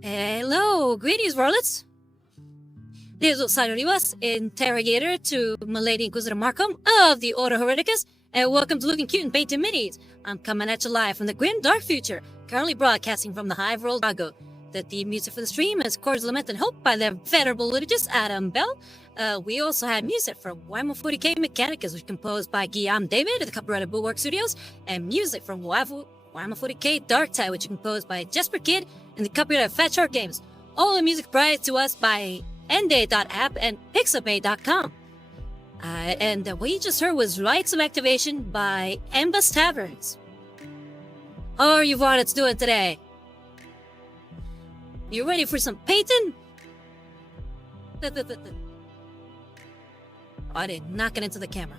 Hello, greetings, varlets. This is Cyrus, interrogator to Milady Inquisitor Markham of the Order Hereticus, and welcome to Looking Cute and Painted Minis. I'm coming at you live from the grim, dark future, currently broadcasting from the Hive World Drago. The theme music for the stream is Chords, Lament, and Hope by the venerable liturgist Adam Bell. We also had music from Warhammer 40k Mechanicus, which was composed by Guillaume David at the copyrighted Bulwark Studios, and music from Warhammer 40k Dark Tide, which was composed by Jesper Kidd and the copyrighted Fat Shark Games. All the music provided to us by ende.app and pixabay.com. And what you just heard was Rites of Activation by Embus Taverns. How are you varlets doing today? You ready for some painting? I did not get into the camera.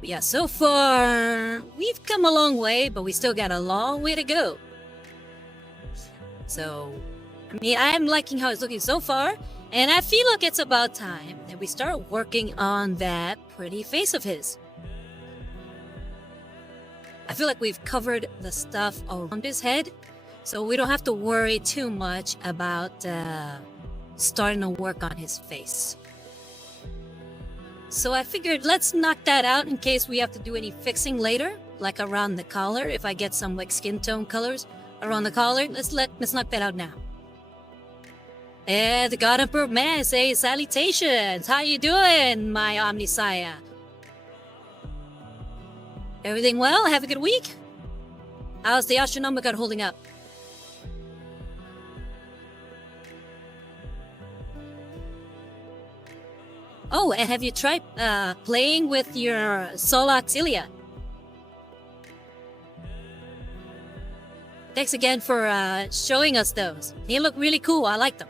But yeah, so far, we've come a long way, but we still got a long way to go. So, I mean, I'm liking how it's looking so far, and I feel like it's about time that we start working on that pretty face of his. I feel like we've covered the stuff around his head, so we don't have to worry too much about starting to work on his face. So I figured let's knock that out in case we have to do any fixing later, like around the collar. If I get some like skin tone colors around the collar, let's knock that out now. And the God Emperor Man says salutations. How you doing, my Omnisaya? Everything well? Have a good week? How's the Astronomicon holding up? Oh, and have you tried playing with your Soul Auxilia? Thanks again for showing us those. They look really cool. I like them.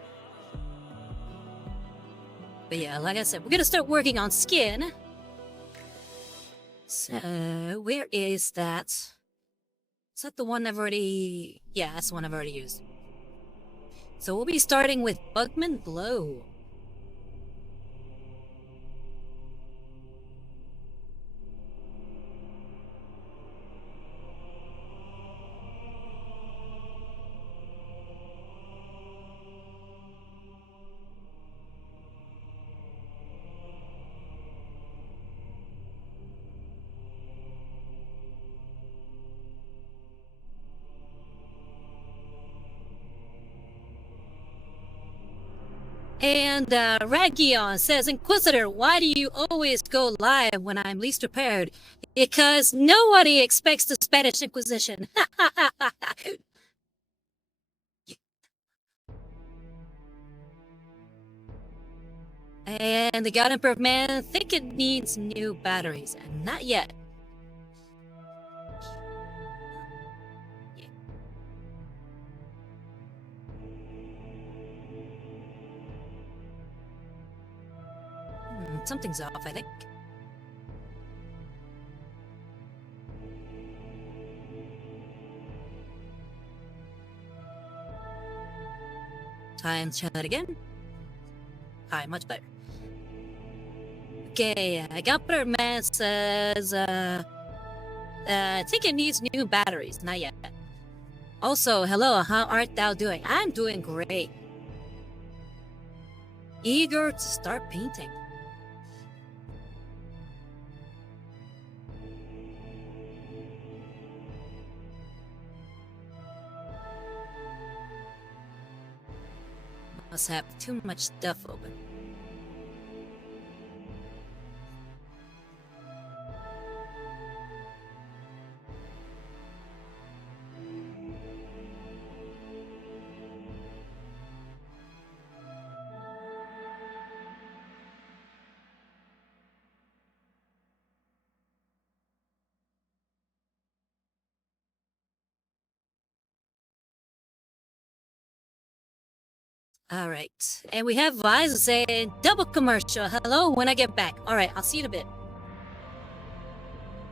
But yeah, like I said, we're gonna start working on skin. So, where is that? Is that the one I've already... Yeah, that's the one I've already used. So we'll be starting with Bugman Glow. And Ragion says, Inquisitor, why do you always go live when I'm least prepared? Because nobody expects the Spanish Inquisition. And the God Emperor Man think it needs new batteries, and not yet. Something's off, I think. Time to try that again. Hi, much better. Okay, Emperor Man says, I think it needs new batteries, not yet. Also, hello, how art thou doing? I'm doing great. Eager to start painting. Must have too much stuff open. All right, and we have Liza saying double commercial. Hello, when I get back. All right, I'll see you in a bit.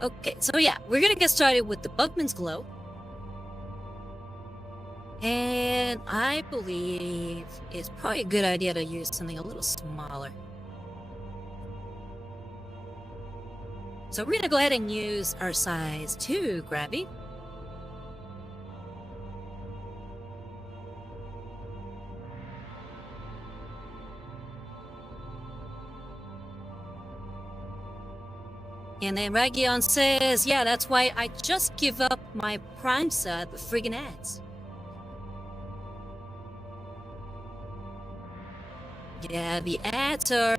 Okay, so yeah, we're gonna get started with the Bugman's Glow. And I believe it's probably a good idea to use something a little smaller. So we're gonna go ahead and use our size 2 Grabby. And then Region says, yeah, that's why I just give up my Prime set with friggin' ads. Yeah, the ads are,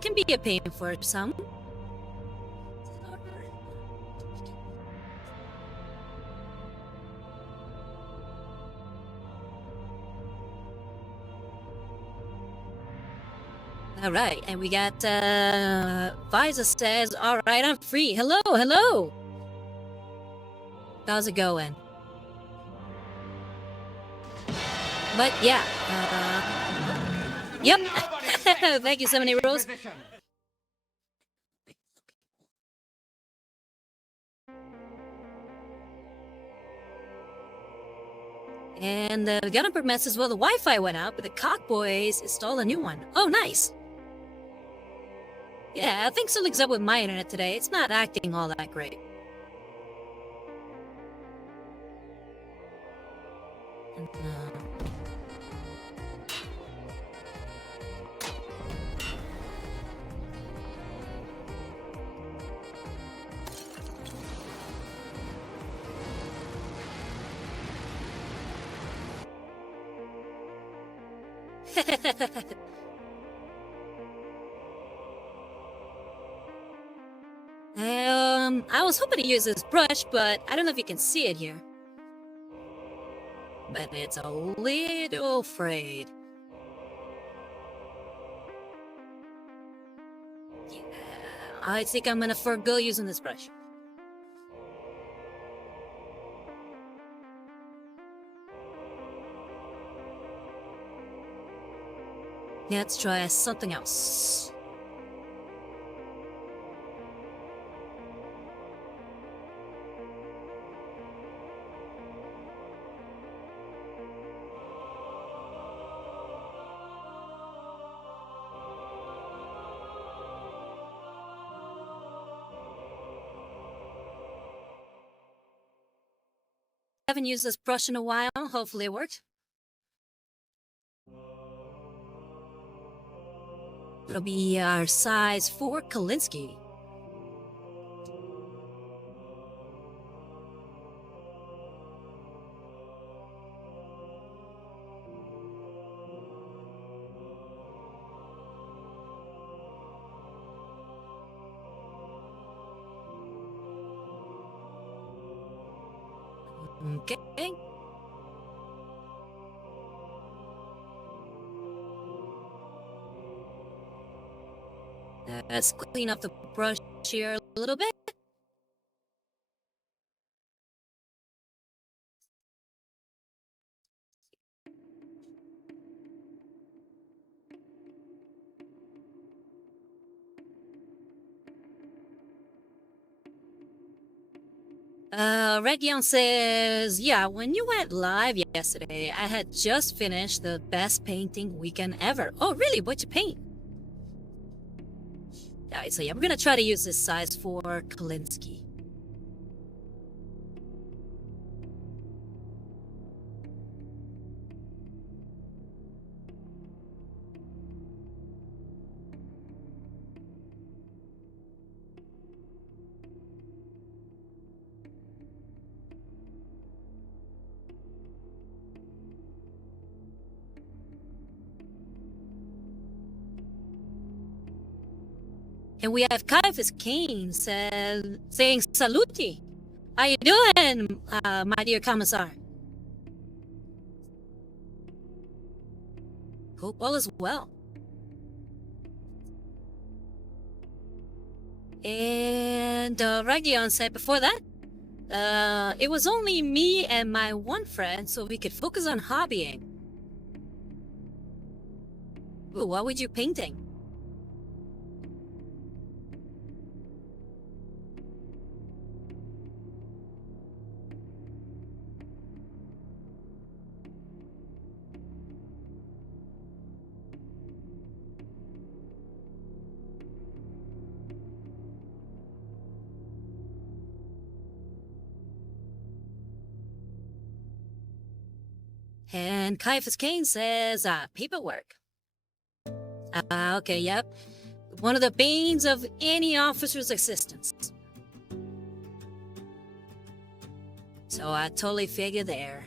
can be a pain for some. All right, and we got, Visa says, all right, I'm free. Hello, hello. How's it going? But yeah, yep. Thank you, 70 Rose. And we got a message, well, the Wi-Fi went out, but the Cockboys installed a new one. Oh, nice. Yeah, I think something's up with my internet today. It's not acting all that great. I was hoping to use this brush, but I don't know if you can see it here. But it's a little frayed. Yeah, I think I'm gonna forgo using this brush. Let's try something else. Haven't used this brush in a while. Hopefully it worked. It'll be our size 4 Kalinsky. Okay. Let's clean up the brush here a little bit. Region says, yeah, when you went live yesterday, I had just finished the best painting weekend ever. Oh, really? What'd you paint? Alright, so yeah, we're gonna try to use this size for Kalinsky. And we have Caiaphas Kane saying saluti. How you doing, my dear Commissar? Hope all is well. And Region said before that, it was only me and my one friend, so we could focus on hobbying. Ooh, what were you painting? And Caiaphas Kane says, paperwork. Okay, yep. One of the banes of any officer's existence. So I totally figure there.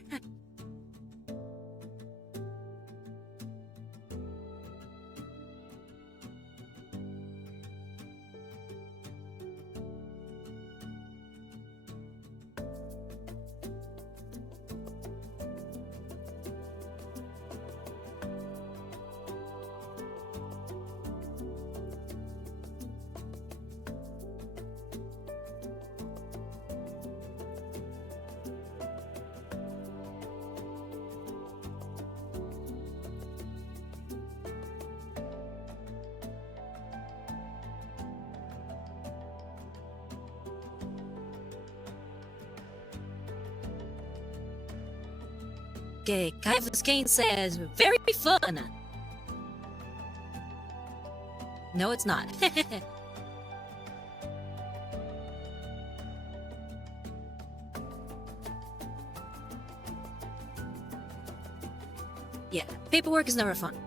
Okay, Caiaphas Kane says, very fun. No, it's not. Yeah, paperwork is never fun.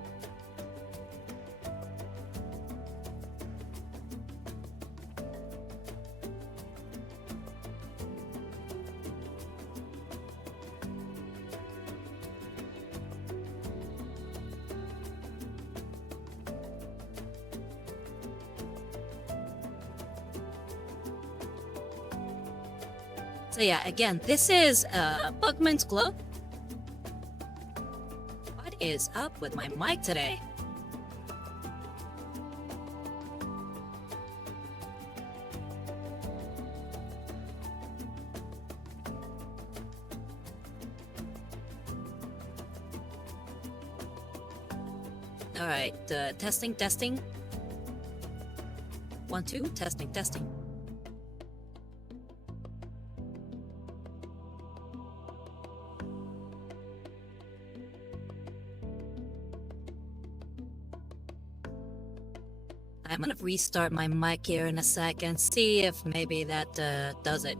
So yeah, again, this is Bugman's Club. What is up with my mic today? All right, testing. 1, 2, testing. I'm gonna restart my mic here in a second, see if maybe that does it.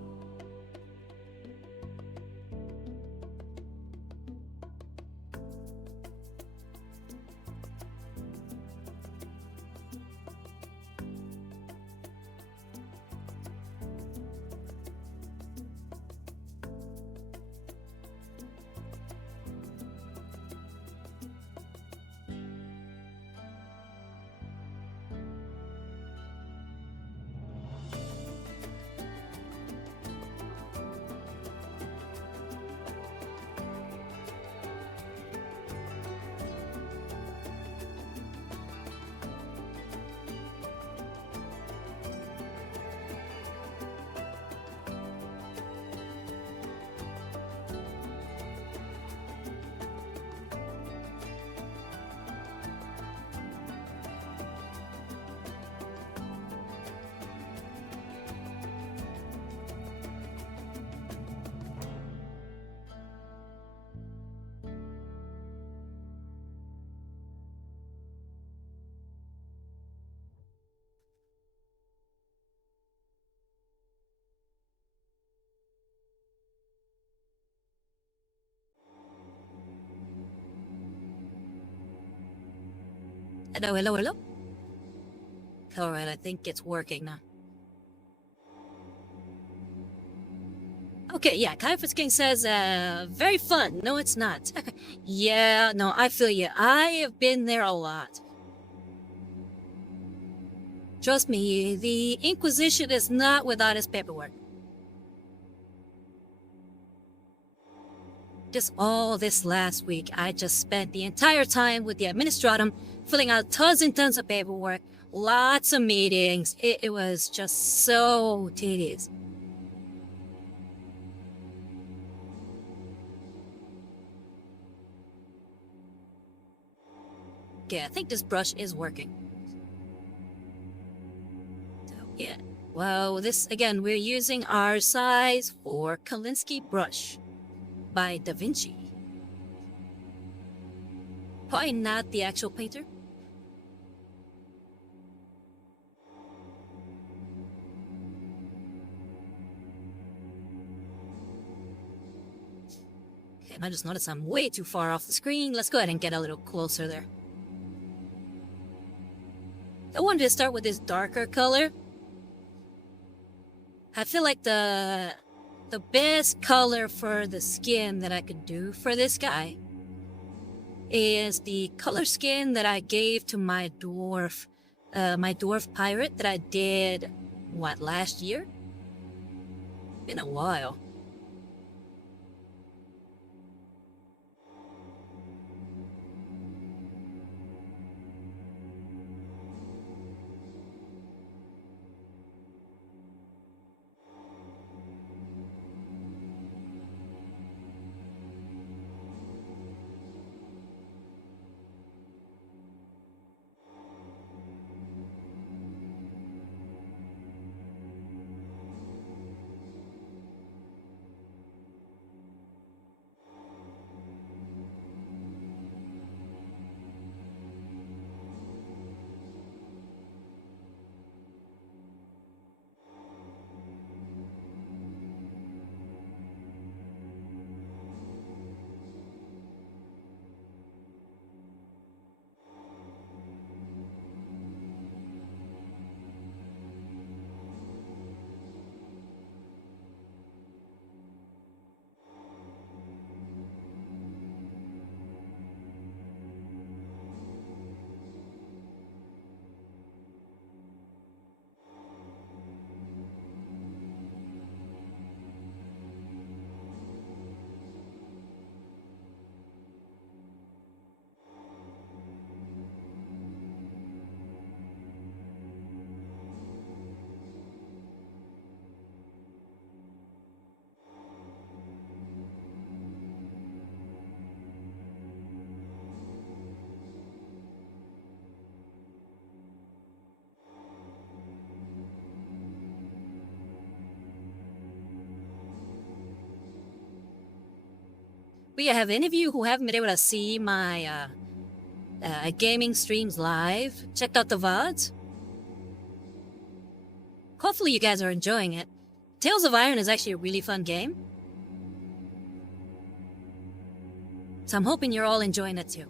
Hello. Alright, I think it's working now. Okay, yeah, Caiaphas King says, very fun. No, it's not. Yeah, no, I feel you. I have been there a lot. Trust me, the Inquisition is not without its paperwork. Just all this last week, I just spent the entire time with the Administratum filling out tons and tons of paperwork, lots of meetings. It was just so tedious. Okay, I think this brush is working. So, yeah. Well, this, again, we're using our size 4 Kolinsky brush by Da Vinci. Probably not the actual painter. Okay, I just noticed I'm way too far off the screen. Let's go ahead and get a little closer there. I wanted to start with this darker color. I feel like the best color for the skin that I could do for this guy is the color skin that I gave to my dwarf pirate that I did, last year? Been a while. But yeah, have any of you who haven't been able to see my gaming streams live checked out the VODs? Hopefully you guys are enjoying it. Tales of Iron is actually a really fun game. So I'm hoping you're all enjoying it too.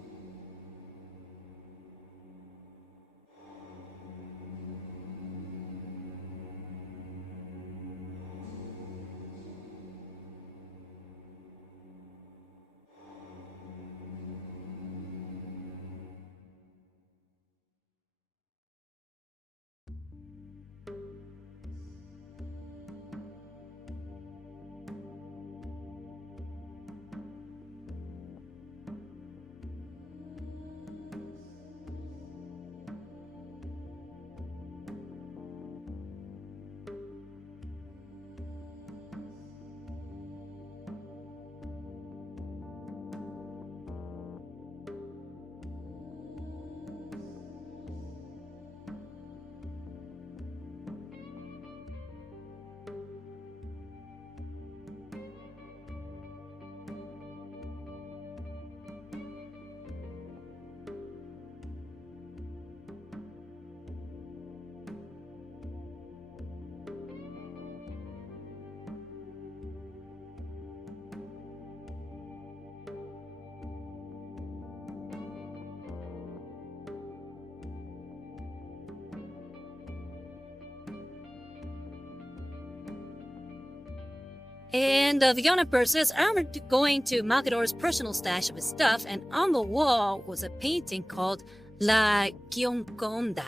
And the Yonapur says, I'm going to Malgador's personal stash of his stuff, and on the wall was a painting called La Gioconda.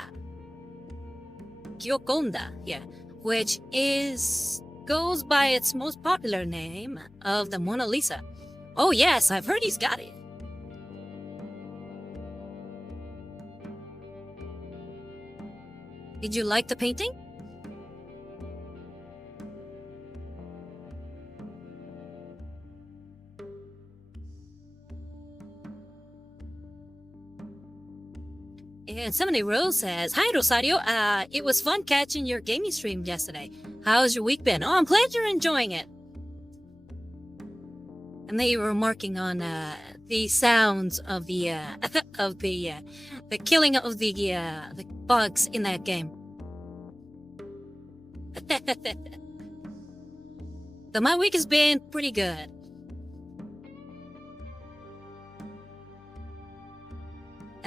Gioconda, yeah, which goes by its most popular name of the Mona Lisa. Oh yes, I've heard he's got it. Did you like the painting? And somebody Rose says, Hi Rosario, it was fun catching your gaming stream yesterday. How's your week been? Oh, I'm glad you're enjoying it. And they were remarking on the sounds of the the killing of the bugs in that game. So my week has been pretty good.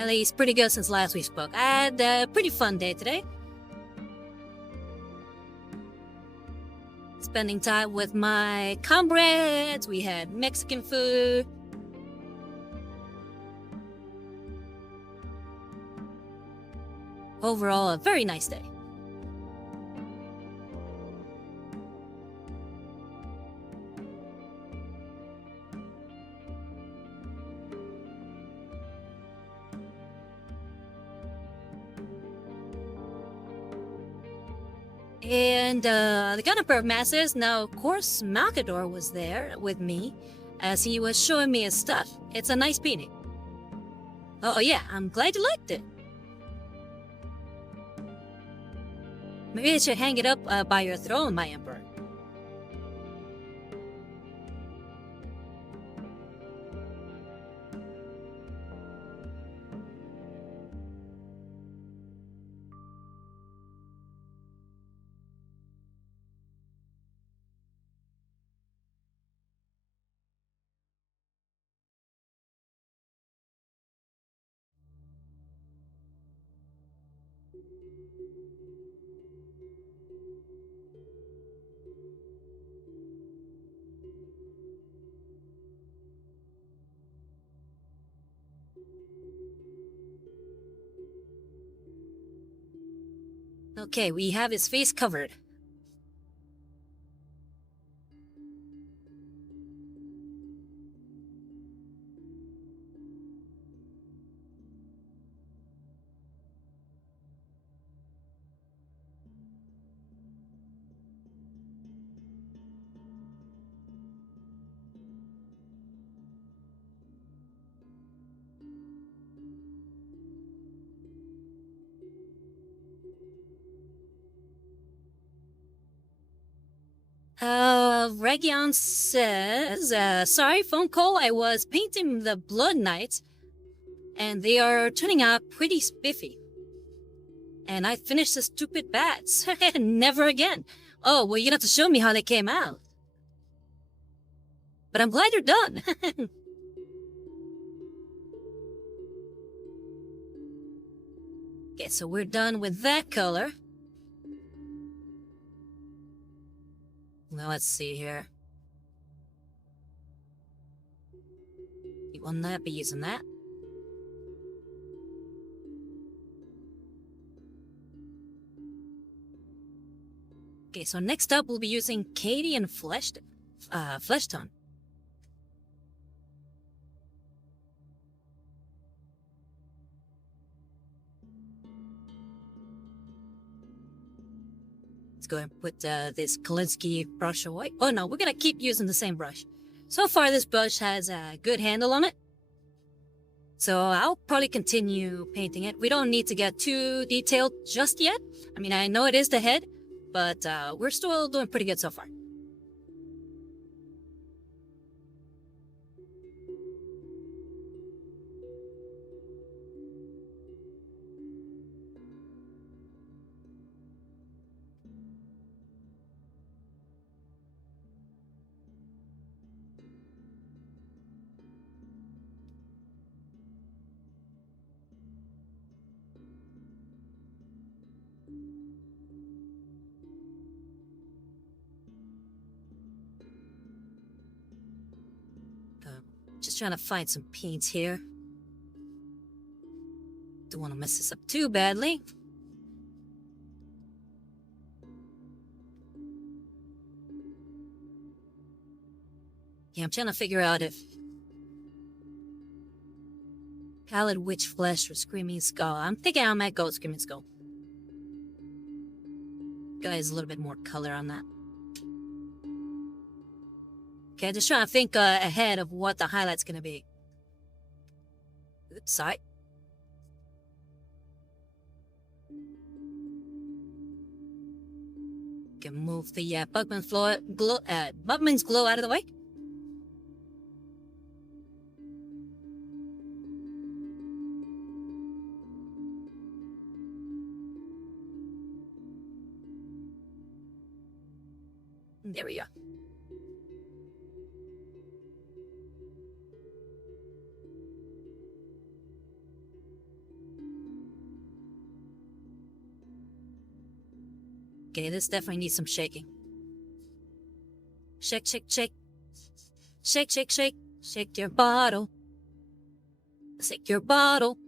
At least pretty good since last we spoke. I had a pretty fun day today. Spending time with my comrades. We had Mexican food. Overall, a very nice day. And the counterpart of masses, now of course Malkador was there with me as he was showing me his stuff. It's a nice painting. Oh yeah, I'm glad you liked it. Maybe I should hang it up by your throne, my emperor. Okay, we have his face covered. Region says, sorry, phone call. I was painting the Blood Knights, and they are turning out pretty spiffy. And I finished the stupid bats. Never again. Oh, well, you're gonna have to show me how they came out. But I'm glad you're done. Okay, so we're done with that color. Now let's see here. You will not be using that. Okay, so next up we'll be using Katie and Flesh Tone. Let's go and put this Kalinsky brush away. Oh no, we're gonna keep using the same brush. So far this brush has a good handle on it. So I'll probably continue painting it. We don't need to get too detailed just yet. I mean, I know it is the head, but we're still doing pretty good so far. Just trying to find some paints here. Don't want to mess this up too badly. Yeah, I'm trying to figure out if Pallid Witch Flesh or Screaming Skull. I'm thinking I might go Screaming Skull. Guys, a little bit more color on that. Okay, just trying to think ahead of what the highlight's gonna be. Oops, sorry. Can move the Bugman's glow out of the way. There we go. Okay, this definitely needs some shaking. Shake, shake, shake. Shake, shake, shake. Shake your bottle. Shake your bottle.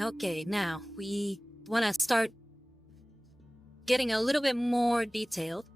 Okay, now we want to start getting a little bit more detailed.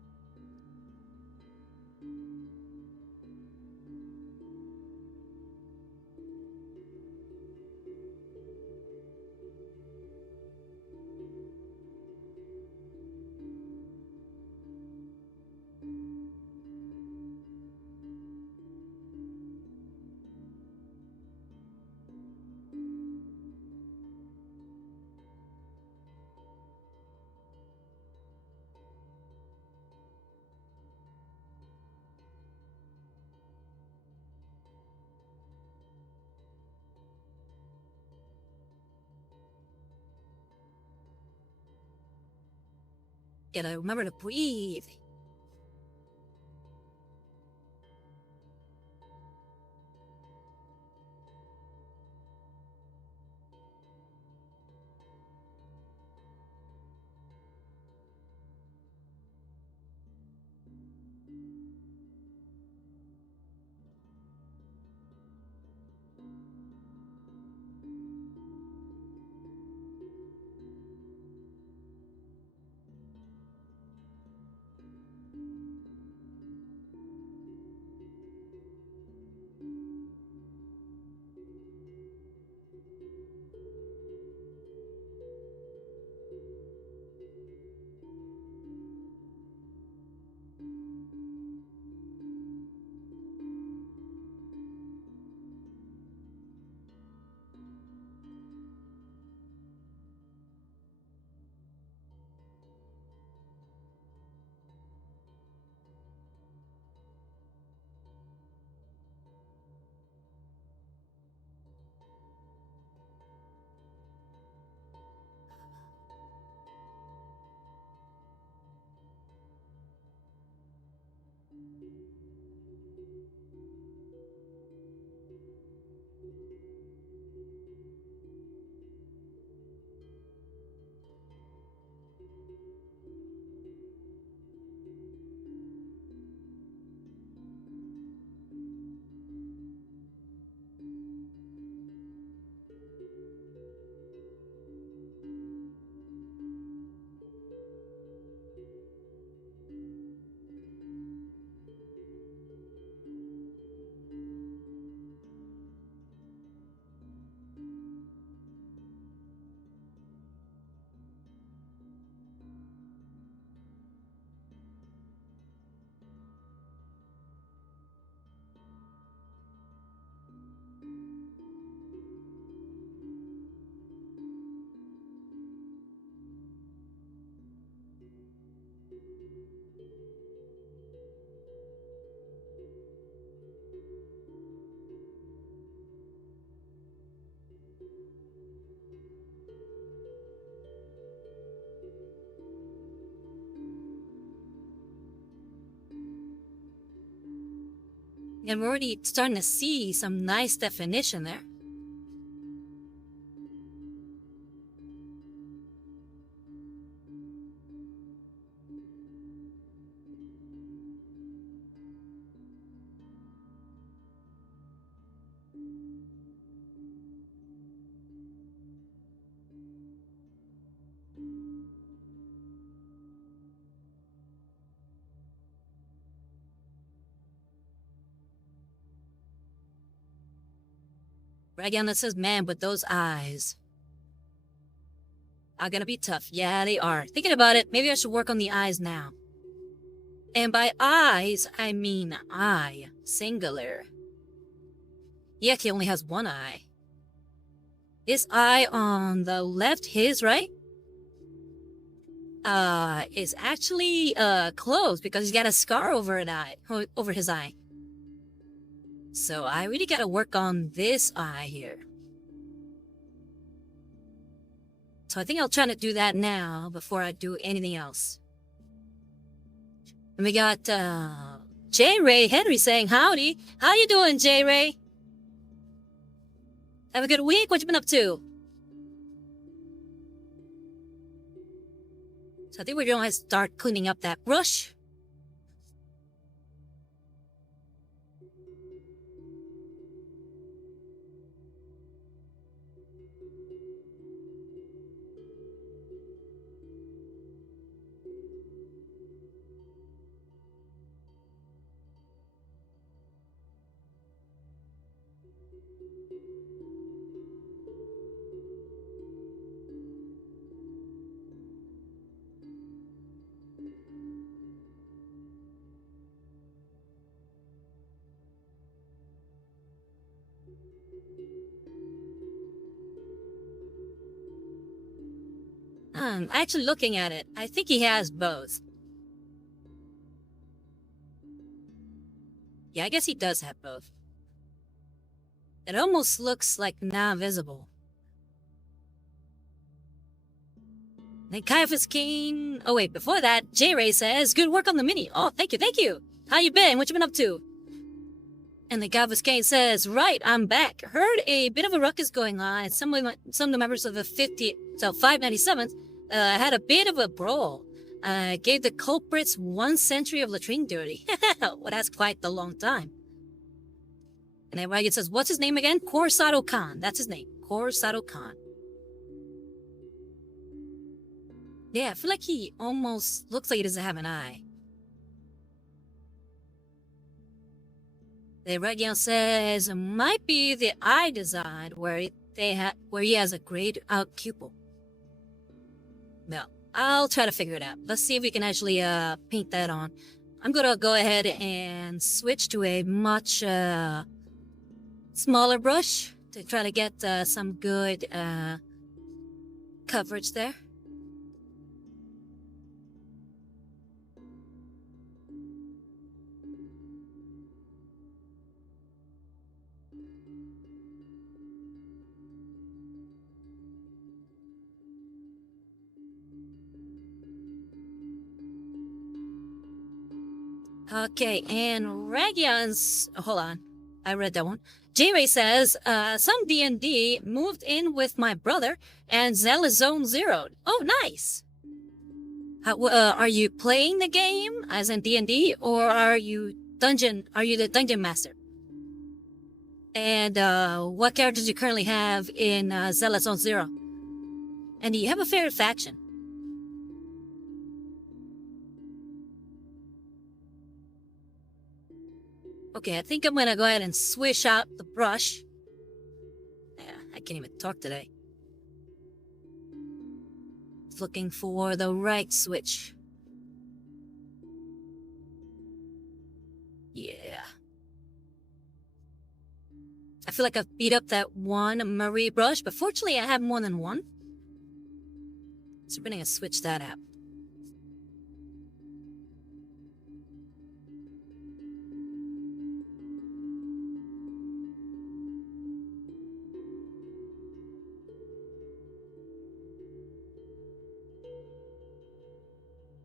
Gotta remember to breathe. And we're already starting to see some nice definition there. Ragiana says, man, but those eyes are gonna be tough. Yeah, they are. Thinking about it, maybe I should work on the eyes now. And by eyes, I mean eye, singular. He actually only has one eye. His eye on the left, his right, is actually closed because he's got a scar over an eye, over his eye. So I really gotta work on this eye here. So I think I'll try to do that now before I do anything else. And we got J. Ray Henry saying howdy. How you doing, J. Ray? Have a good week. What you been up to? So I think we're gonna start cleaning up that brush. Actually looking at it, I think he has both. Yeah, I guess he does have both. It almost looks like not visible. Then Caiaphas Kane. Oh wait, before that, J-Ray says, good work on the mini. Oh, thank you. How you been? What you been up to? And then Caiaphas Kane says, right, I'm back. Heard a bit of a ruckus going on. Some of the members of the 597th had a bit of a brawl. Gave the culprits 1 century of latrine duty. Well, that's quite the long time. And then Ragged says, what's his name again? Kor'Sarro Khan. That's his name. Kor'Sarro Khan. Yeah, I feel like he almost looks like he doesn't have an eye. The Ragian says it might be the eye design where he has a grayed out pupil. Well, I'll try to figure it out. Let's see if we can actually paint that on. I'm gonna go ahead and switch to a much smaller brush to try to get some good coverage there. Okay, and Ragian's... hold on. I read that one. J-Ray says, some D&D moved in with my brother and Zell is zone zeroed. Oh, nice. Are you playing the game as in D&D or are you the dungeon master? And what characters do you currently have in Zell Zone Zero? And do you have a favorite faction? Okay, I think I'm gonna go ahead and swish out the brush. Yeah, I can't even talk today. Looking for the right switch. Yeah. I feel like I've beat up that one Marie brush, but fortunately I have more than one. So we're gonna switch that out.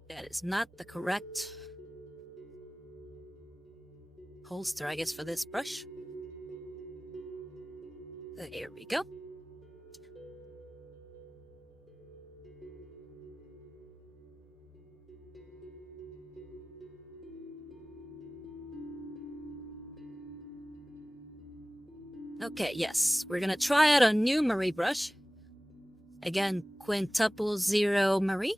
That is not the correct holster, I guess, for this brush. There we go. Okay, yes, we're gonna try out a new Marie brush. Again, quintuple zero Marie.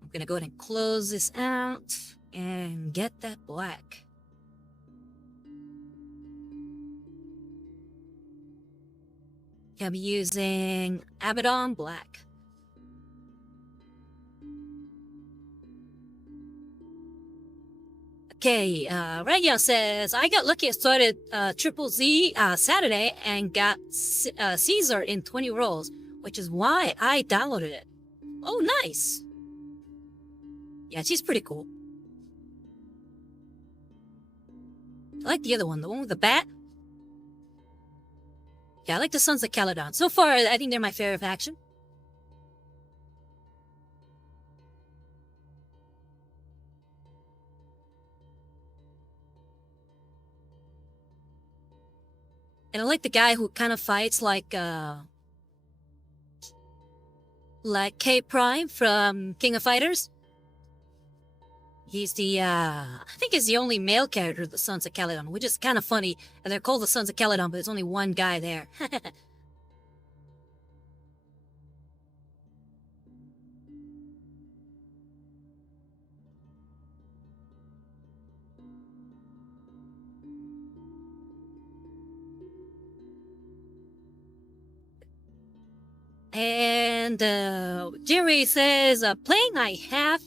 I'm gonna go ahead and close this out and get that black. I'll be using Abaddon Black. Okay, Regia says, I got lucky. I started Triple Z Saturday and got Caesar in 20 rolls, which is why I downloaded it. Oh, nice. Yeah, she's pretty cool. I like the other one, the one with the bat. Yeah, I like the Sons of Caledon. So far, I think they're my favorite faction. And I like the guy who kind of fights like K Prime from King of Fighters. He's the, I think he's the only male character of the Sons of Caledon, which is kind of funny. And they're called the Sons of Caledon, but there's only one guy there. And Jerry says, playing I half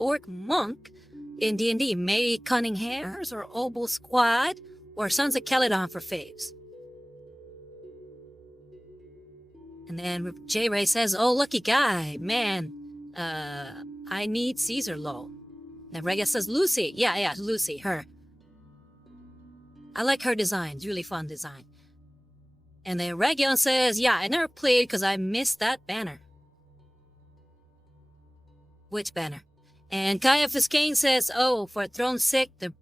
orc monk in D&D, maybe Cunning Hares or Oboe Squad or Sons of Caledon for faves. And then J Ray says, oh, lucky guy, man, I need Caesar low. And Rega says, Lucy. Yeah, Lucy, her. I like her design, it's really fun design. And then Region says, yeah, I never played because I missed that banner. Which banner? And Kaya Fiskane says, oh, for Throne Sick, the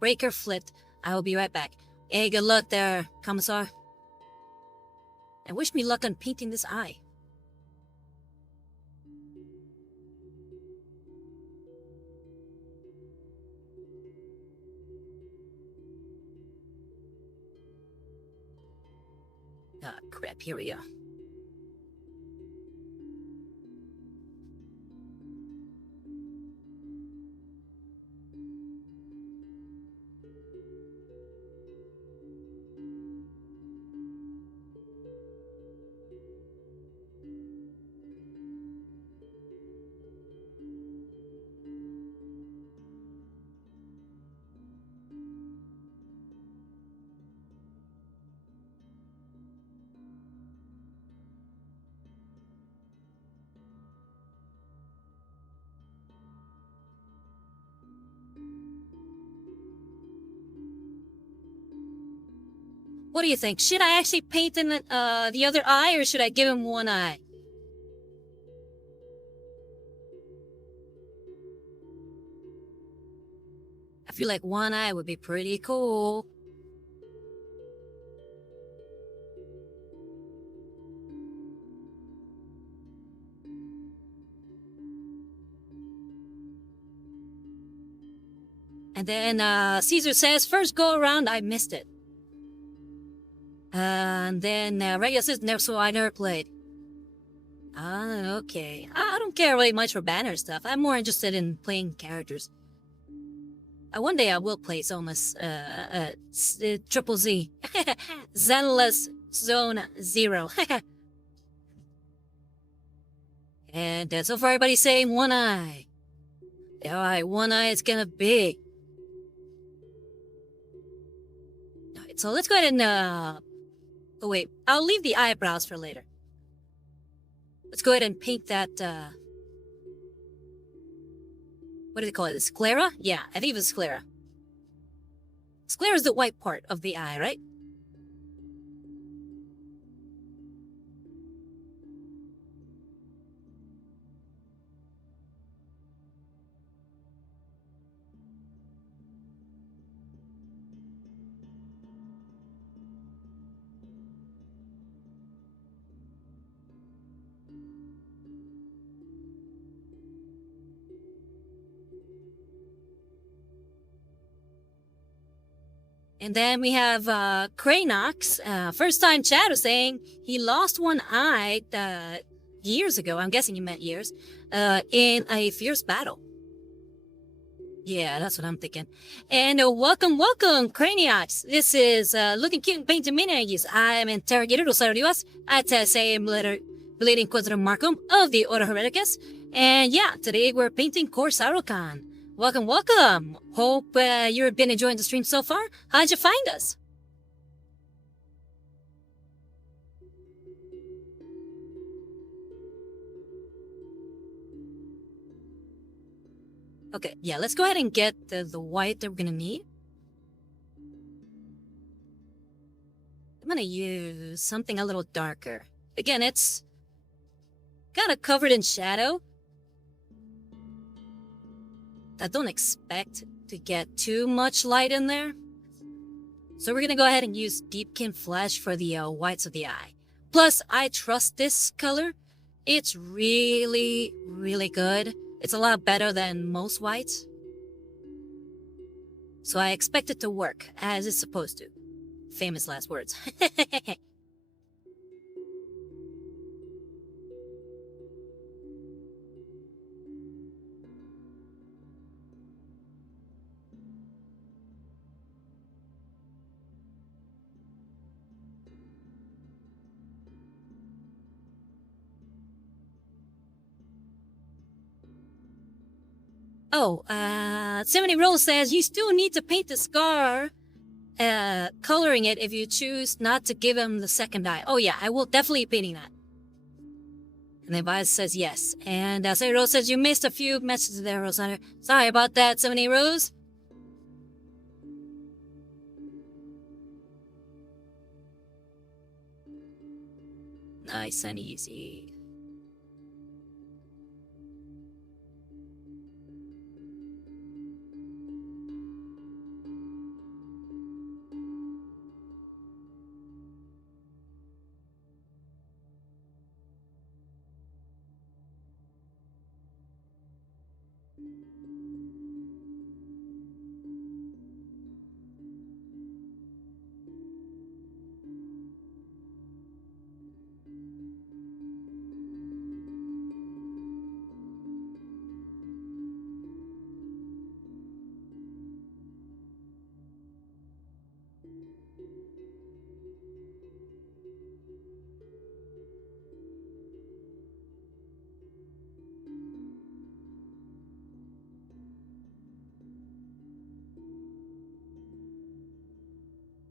breaker flipped. I will be right back. Hey, good luck there, Commissar. And wish me luck on painting this eye. Ah, crap, here we go. What do you think? Should I actually paint in the other eye, or should I give him one eye? I feel like one eye would be pretty cool. And then Caesar says, first go around, I missed it. And then Rega says, never, so I never played. Okay. I don't care really much for banner stuff. I'm more interested in playing characters. One day I will play Zonas, Triple Z. Zenless Zone 0. And so far everybody's saying one eye. Alright, one eye is gonna be. Alright, so let's go ahead and, oh wait, I'll leave the eyebrows for later. Let's go ahead and paint that, what do they call it? Sclera? Yeah, I think it's sclera. Sclera is the white part of the eye, right? And then we have Cranox, first time chat was saying he lost one eye years ago, I'm guessing he meant years, in a fierce battle. Yeah, that's what I'm thinking. And welcome, Craniots. This is Looking Cute and Painting Minions. I am Interrogator Rosarios at say Bleeding Inquisitor Markham of the Order Hereticus. And yeah, today we're painting Kor'Sarro Khan. Welcome. Hope you've been enjoying the stream so far. How'd you find us? Okay, yeah, let's go ahead and get the white that we're gonna need. I'm gonna use something a little darker. Again, it's kind of covered in shadow. I don't expect to get too much light in there. So we're gonna go ahead and use Deepkin Flash for the whites of the eye. Plus, I trust this color. It's really, really good. It's a lot better than most whites. So I expect it to work, as it's supposed to. Famous last words. Oh, 70 Rose says you still need to paint the scar, coloring it if you choose not to give him the second eye. Oh yeah, I will definitely be painting that. And then Vaz says yes. And 70 Rose says you missed a few messages there, Rosanna. Sorry about that, 70 Rose. Nice and easy.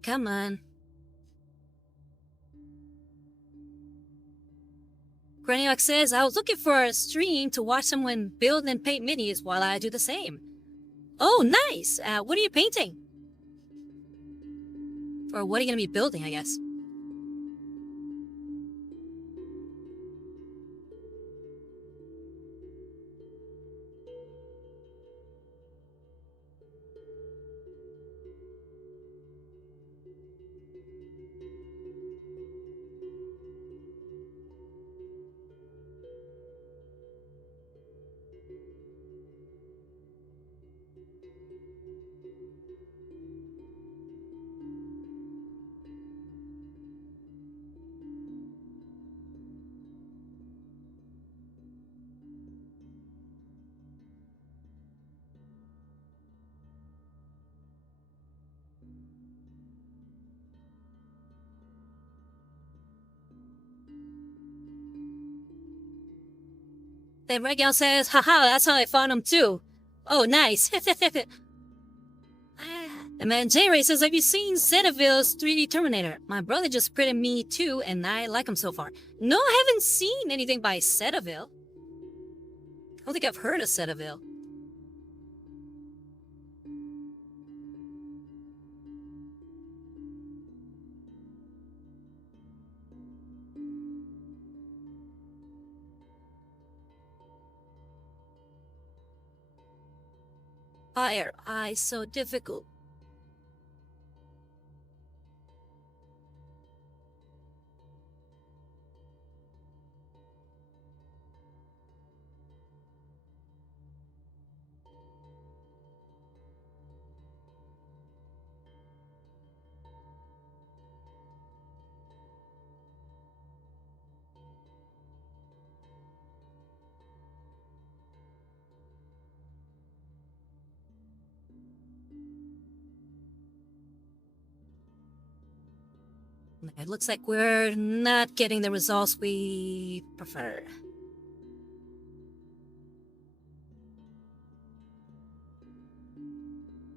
Come on. Graniox says, I was looking for a stream to watch someone build and paint minis while I do the same. Oh, nice! What are you painting? Or what are you going to be building, I guess? Then Regal says, haha, that's how I found him too. Oh, nice. And then J-Ray says, have you seen Cetaphil's 3D Terminator? My brother just printed me too, and I like him so far. No, I haven't seen anything by Cetaphil. I don't think I've heard of Cetaphil. Fire eyes so difficult. It looks like we're not getting the results we prefer.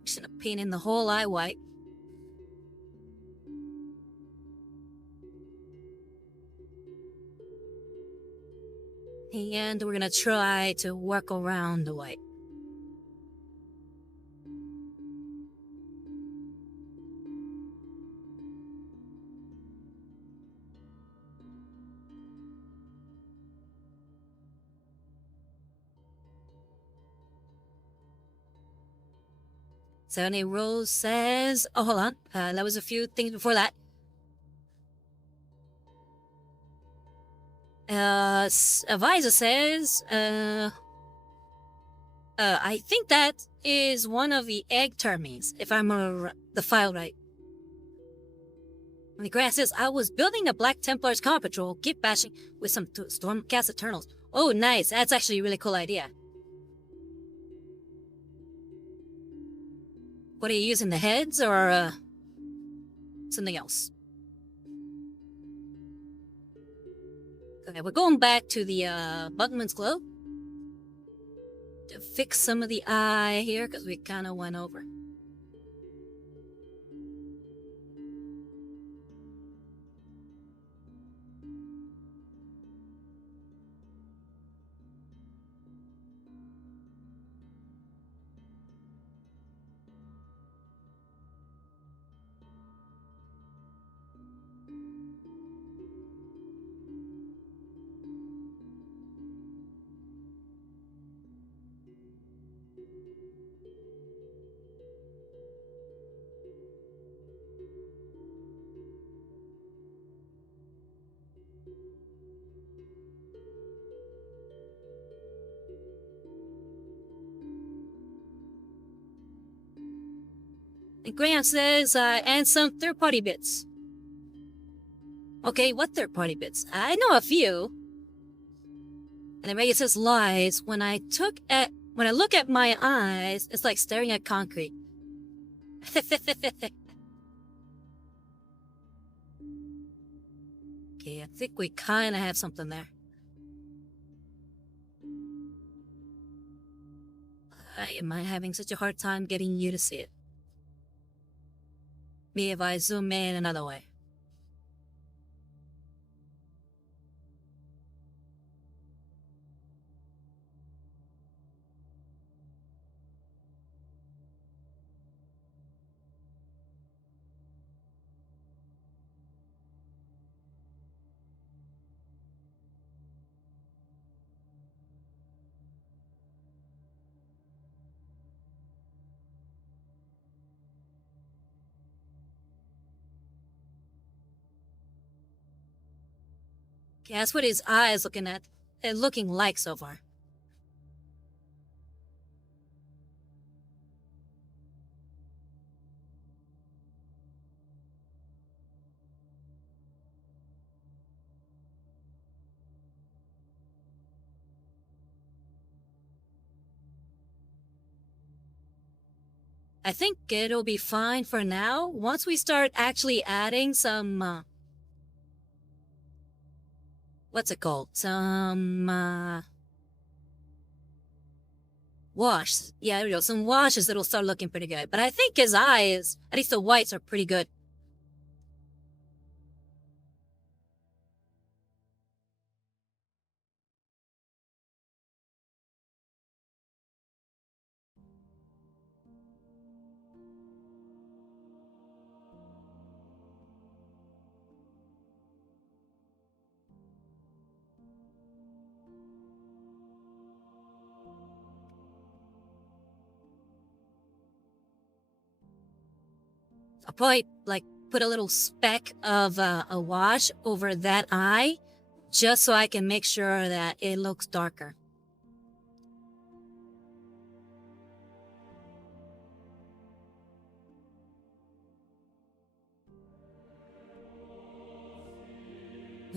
Just gonna paint in the whole eye white. And we're gonna try to work around the white. Sunny Rose says, oh, hold on. That was a few things before that. Avisa says, I think that is one of the egg termines, if I'm the file right. And the grass says, I was building a Black Templar's car patrol, keep bashing with some Stormcast Eternals. Oh, nice. That's actually a really cool idea. What are you using, the heads or something else? Okay, we're going back to the Bugman's Globe to fix some of the eye here because we kind of went over. And Graham says, and some third-party bits. Okay, what third-party bits? I know a few. And then Megan says lies. When I look at my eyes, it's like staring at concrete. Okay, I think we kind of have something there. Am I having such a hard time getting you to see it? Me if I zoom in another way. Okay, that's what his eye is looking like so far. I think it'll be fine for now. Once we start actually adding some, what's it called? Some, wash. Yeah, there we go. Some washes that'll start looking pretty good. But I think his eyes, at least the whites, are pretty good. I'll probably, like, put a little speck of a wash over that eye, just so I can make sure that it looks darker.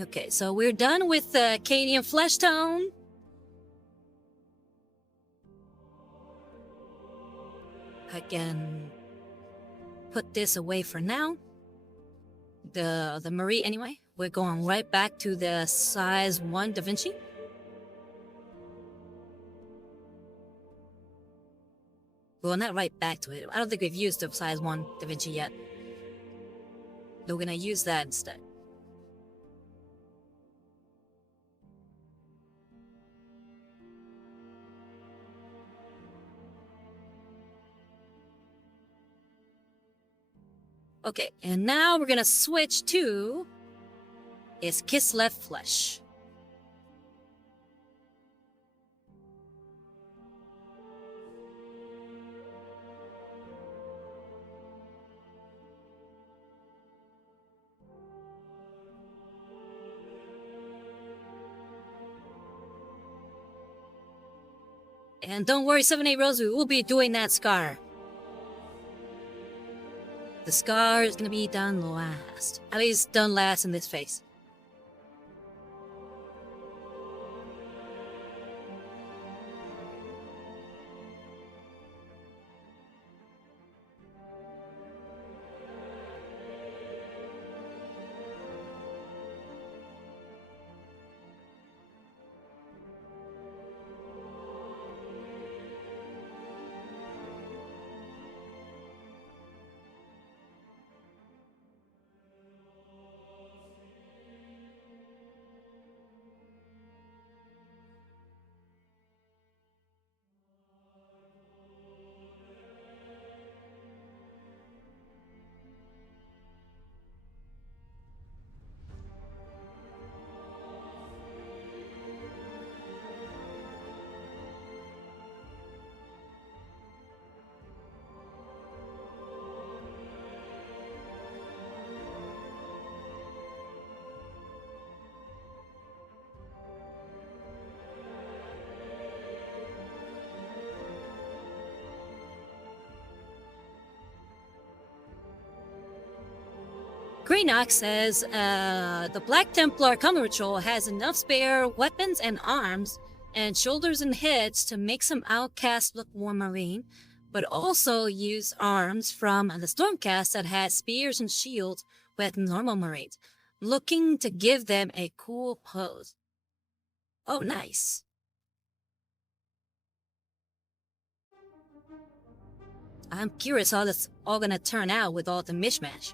Okay, so we're done with the Cadian flesh tone. I can put this away for now. the Marie anyway. We're going right back to the size 1 Da Vinci. Well, not right back to it. I don't think we've used the size 1 Da Vinci yet. We're gonna use that instead. Okay, and now we're gonna switch to is Kislev Flesh. And don't worry, 7-8 Rose, we will be doing that scar. The scar is gonna be done last. At least done last in this phase. Greenock says the Black Templar Common Ritual has enough spare weapons and arms and shoulders and heads to make some outcasts look more marine, but also use arms from the Stormcast that had spears and shields with normal marines, looking to give them a cool pose. Oh, nice. I'm curious how that's all gonna turn out with all the mishmash.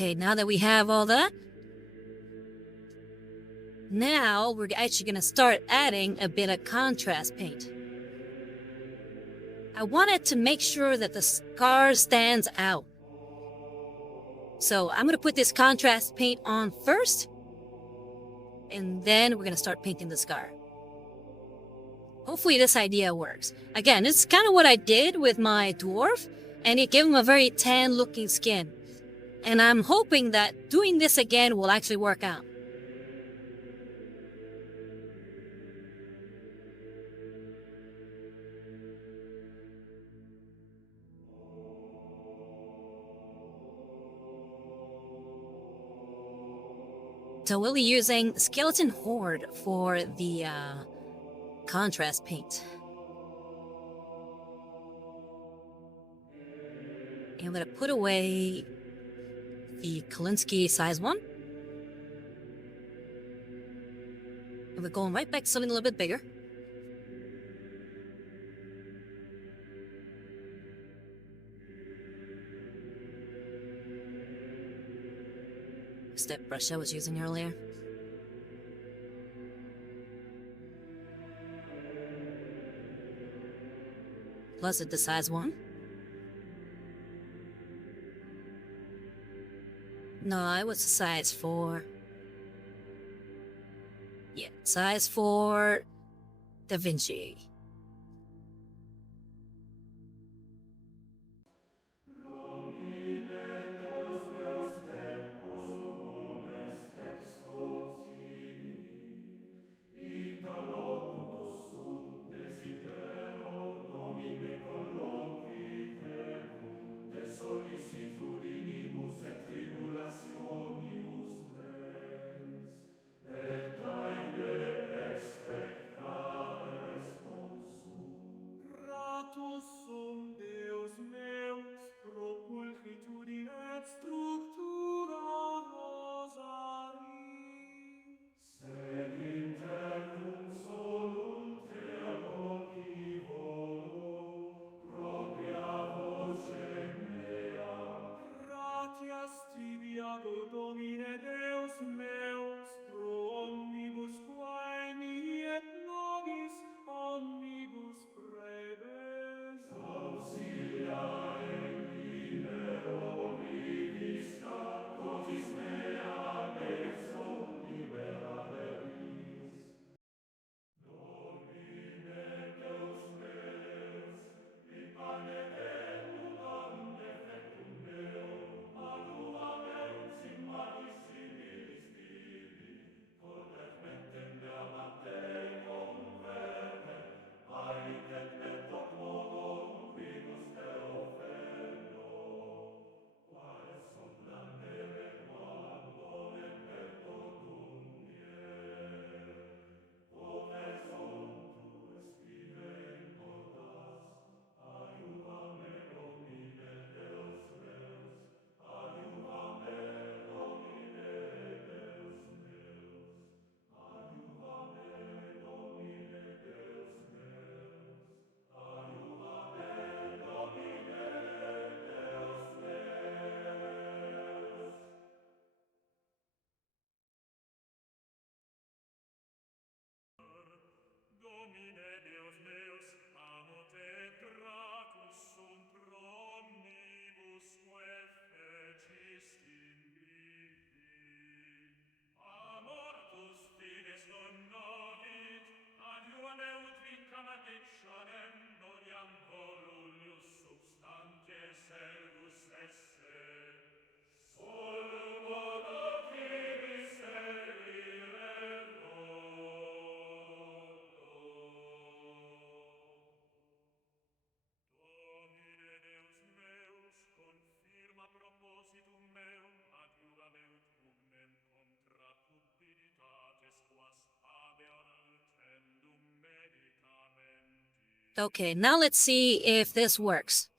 Okay, now that we have all that, now we're actually going to start adding a bit of contrast paint. I wanted to make sure that the scar stands out. So I'm going to put this contrast paint on first, and then we're going to start painting the scar. Hopefully this idea works. Again, it's kind of what I did with my dwarf, and it gave him a very tan looking skin. And I'm hoping that doing this again will actually work out. So we'll be using Skeleton Horde for the contrast paint. And I'm going to put away the Kolinsky size 1. And we're going right back to something a little bit bigger. Step brush I was using earlier. Plus the size 1. No, it was a size 4. Yeah, size 4 Da Vinci. Okay, now let's see if this works.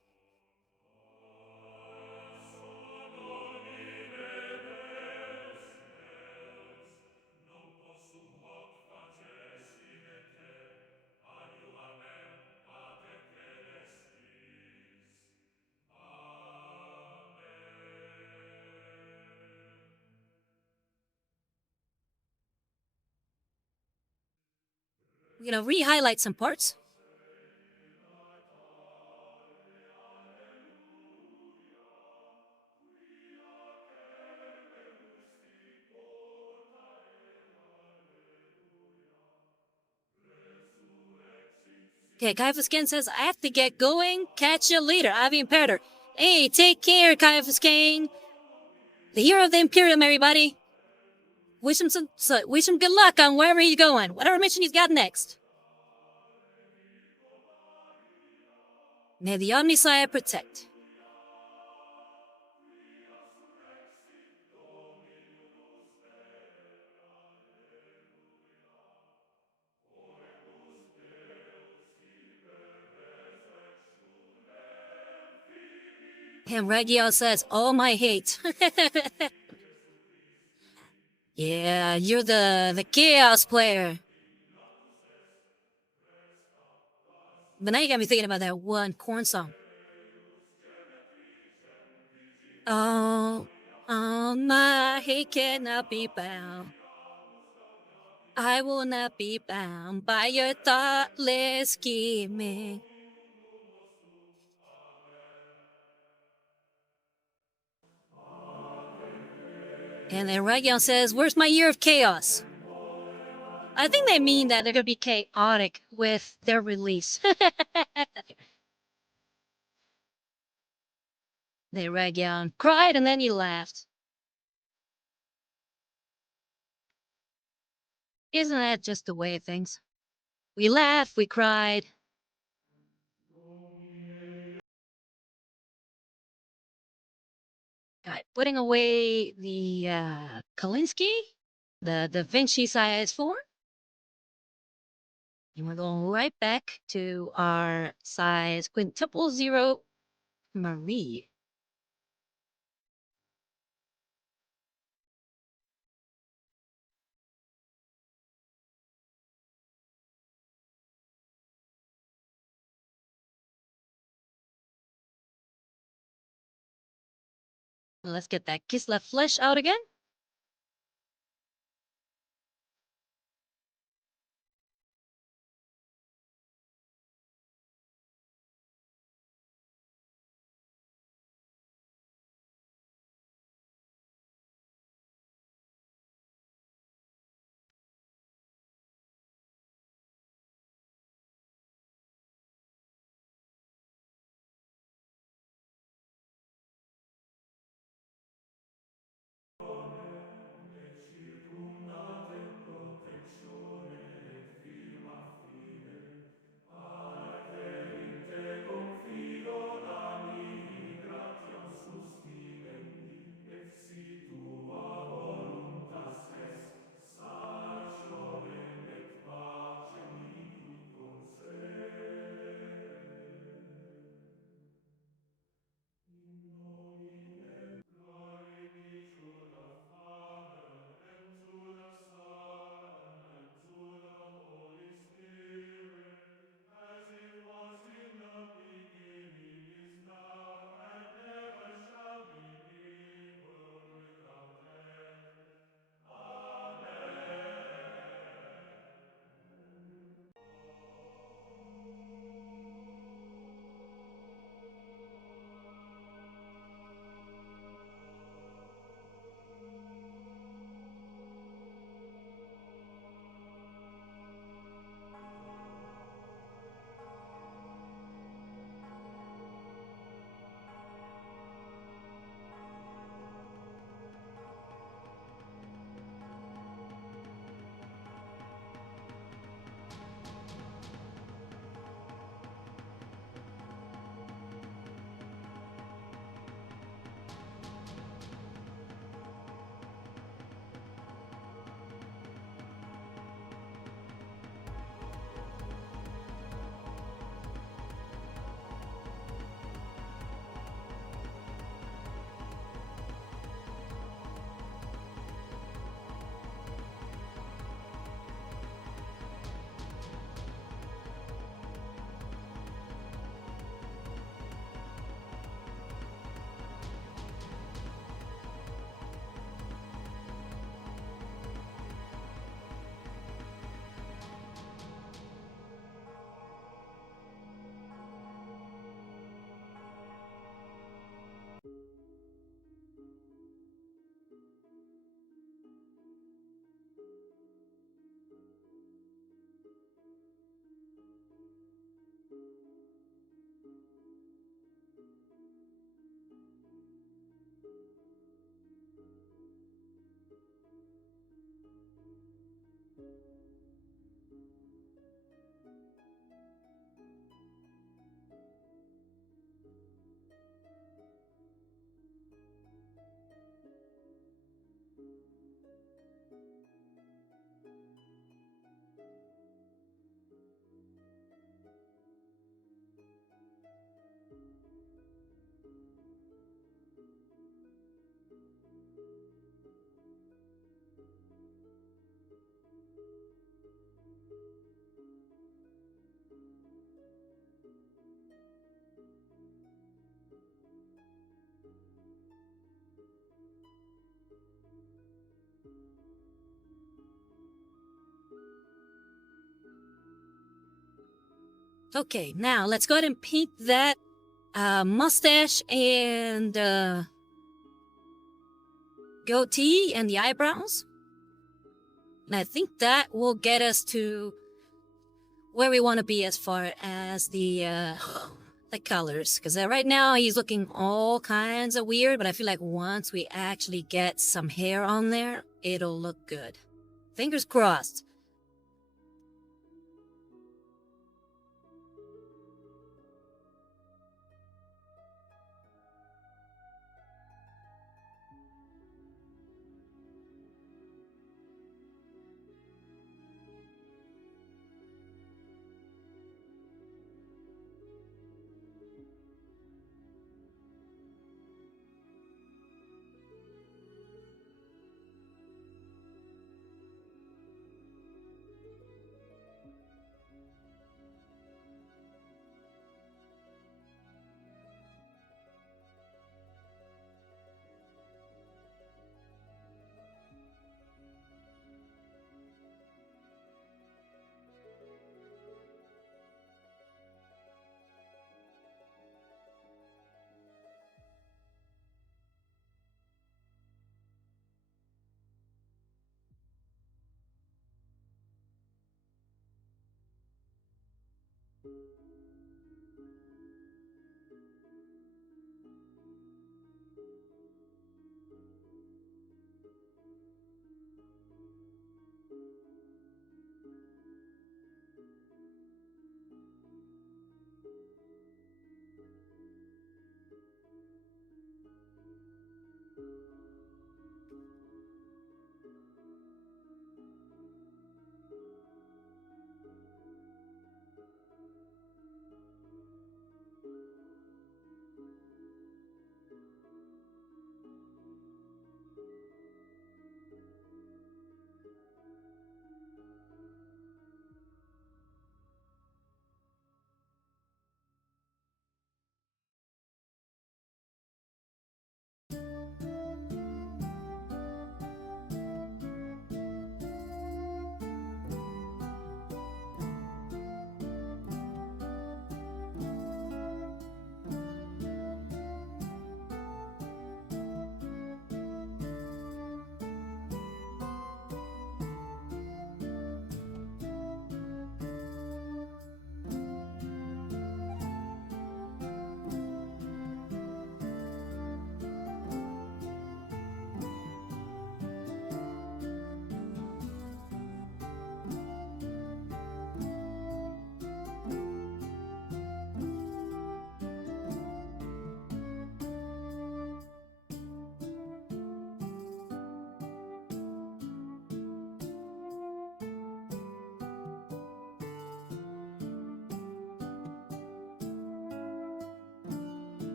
re-highlight some parts. Okay, Kaifusken says, I have to get going. Catch you later, Avi Imperator. Hey, take care, Kaifusken. The hero of the Imperium, everybody. Wish him good luck on wherever he's going, whatever mission he's got next. May the Omniscience protect. And Regio says, oh my hate. Yeah, you're the chaos player. But now you got me thinking about that one corn song. Oh, oh, my hate cannot be bound. I will not be bound by your thoughtless scheming. And then Region says, where's my year of chaos? I think they mean that they're going to be chaotic with their release. They Region cried and then he laughed. Isn't that just the way of things? We laughed, we cried. Putting away the Kalinsky, the Da Vinci size 4. And we're going right back to our size quintuple 0 Marie. Let's get that Kislev flesh out again. Okay, now let's go ahead and paint that mustache and goatee and the eyebrows. And I think that will get us to where we want to be as far as the colors. Because right now he's looking all kinds of weird, but I feel like once we actually get some hair on there, it'll look good. Fingers crossed.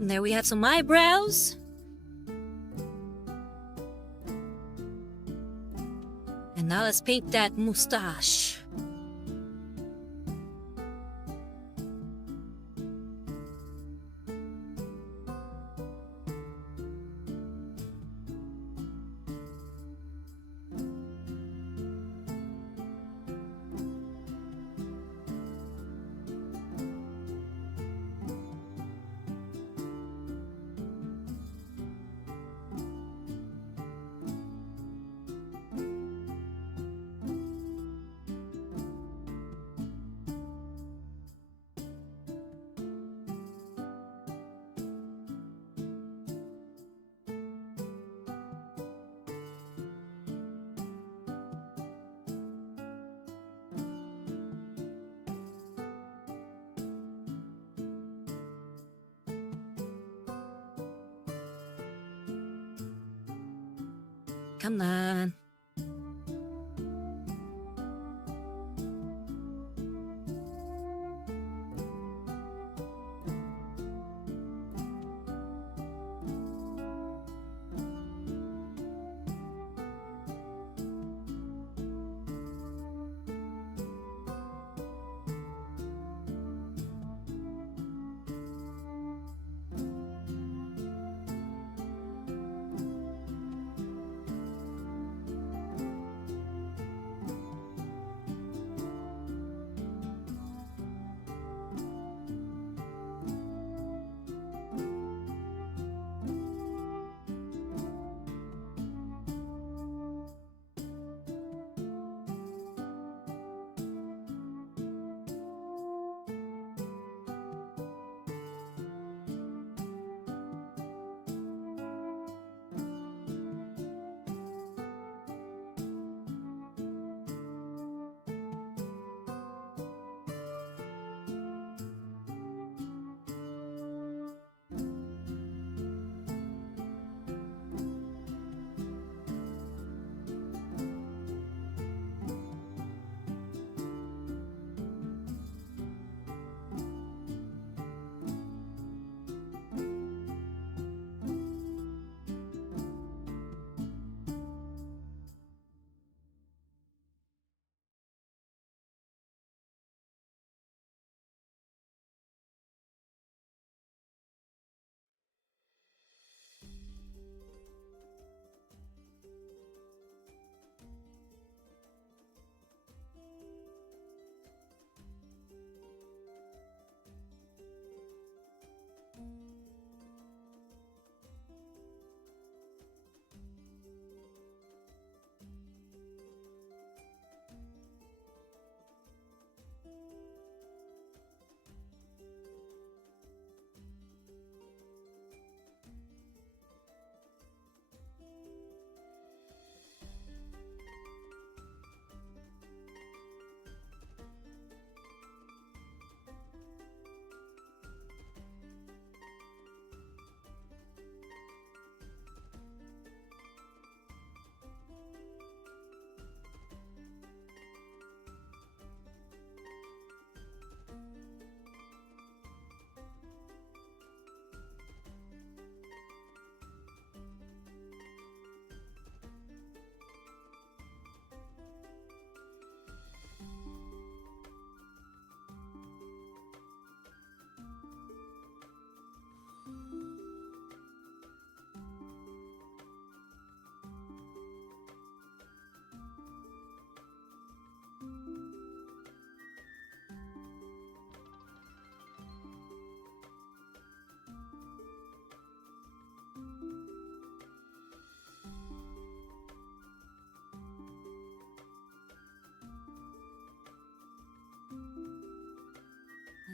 And there we have some eyebrows. And now let's paint that mustache. Come on.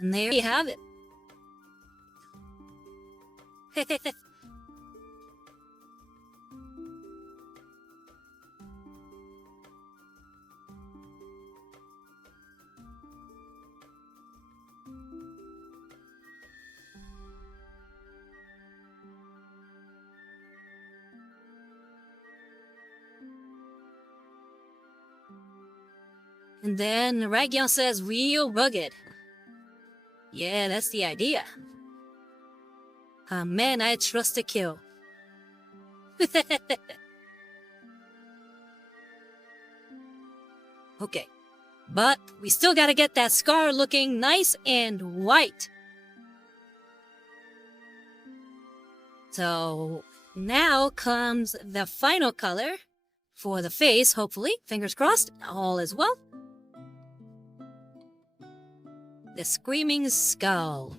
And there you have it. And then Ragyon says, real rugged. Yeah, that's the idea. Man, I trust to kill. Okay, but we still gotta get that scar looking nice and white. So now comes the final color for the face, hopefully. Fingers crossed, all is well. The Screaming Skull.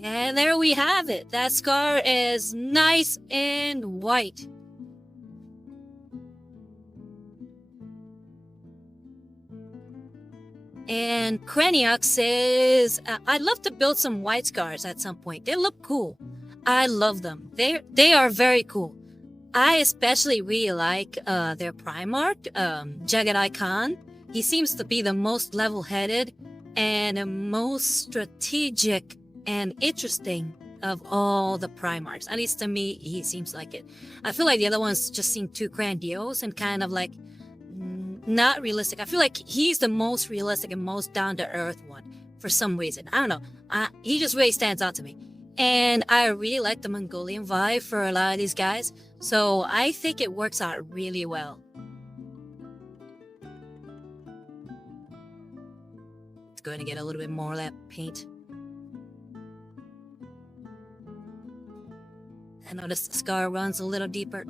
And there we have it. That scar is nice and white. And Krenniok says, I'd love to build some white scars at some point. They look cool. I love them. They are very cool. I especially really like their Primarch, Jagadai Khan. He seems to be the most level-headed and most strategic and interesting of all the Primarchs. At least to me, he seems like it. I feel like the other ones just seem too grandiose and kind of like not realistic. I feel like he's the most realistic and most down-to-earth one for some reason. I don't know. He just really stands out to me. And I really like the Mongolian vibe for a lot of these guys. So I think it works out really well. It's going to get a little bit more of that paint. I noticed the scar runs a little deeper.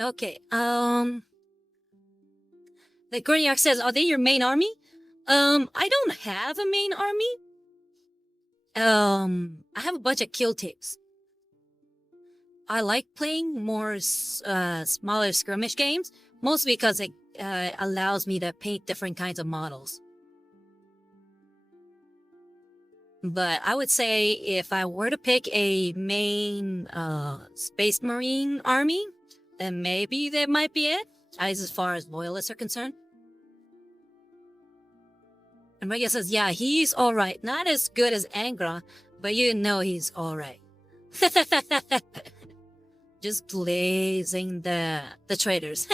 Okay, the Krenniok says, are they your main army? I don't have a main army. I have a bunch of kill tapes. I like playing more smaller skirmish games, mostly because it allows me to paint different kinds of models. But I would say if I were to pick a main Space Marine army, then maybe that might be it, at least as far as loyalists are concerned. And Regia says, yeah, he's alright. Not as good as Angra, but you know he's alright. Just blazing the traitors.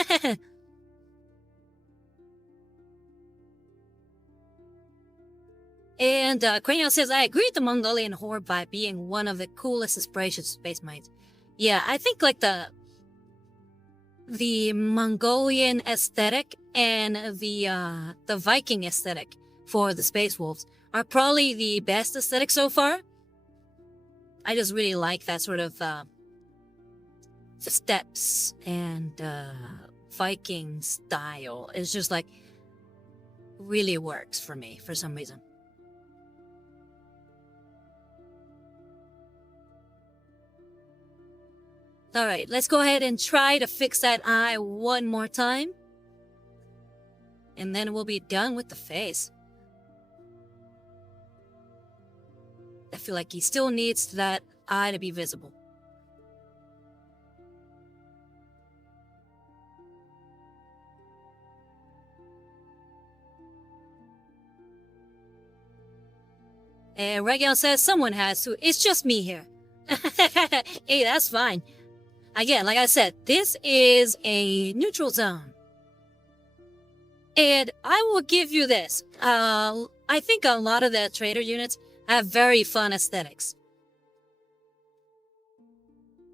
And Cranial says, I agree with the Mongolian horde by being one of the coolest inspirations of Space Marines. Yeah, I think like the Mongolian aesthetic and the Viking aesthetic for the Space Wolves are probably the best aesthetic so far. I just really like that sort of steps and Viking style is just like really works for me for some reason. All right, let's go ahead and try to fix that eye one more time. And then we'll be done with the face. I feel like he still needs that eye to be visible. And Regal says someone has to. It's just me here. Hey, that's fine. Again, like I said, this is a neutral zone. And I will give you this. I think a lot of the trader units have very fun aesthetics.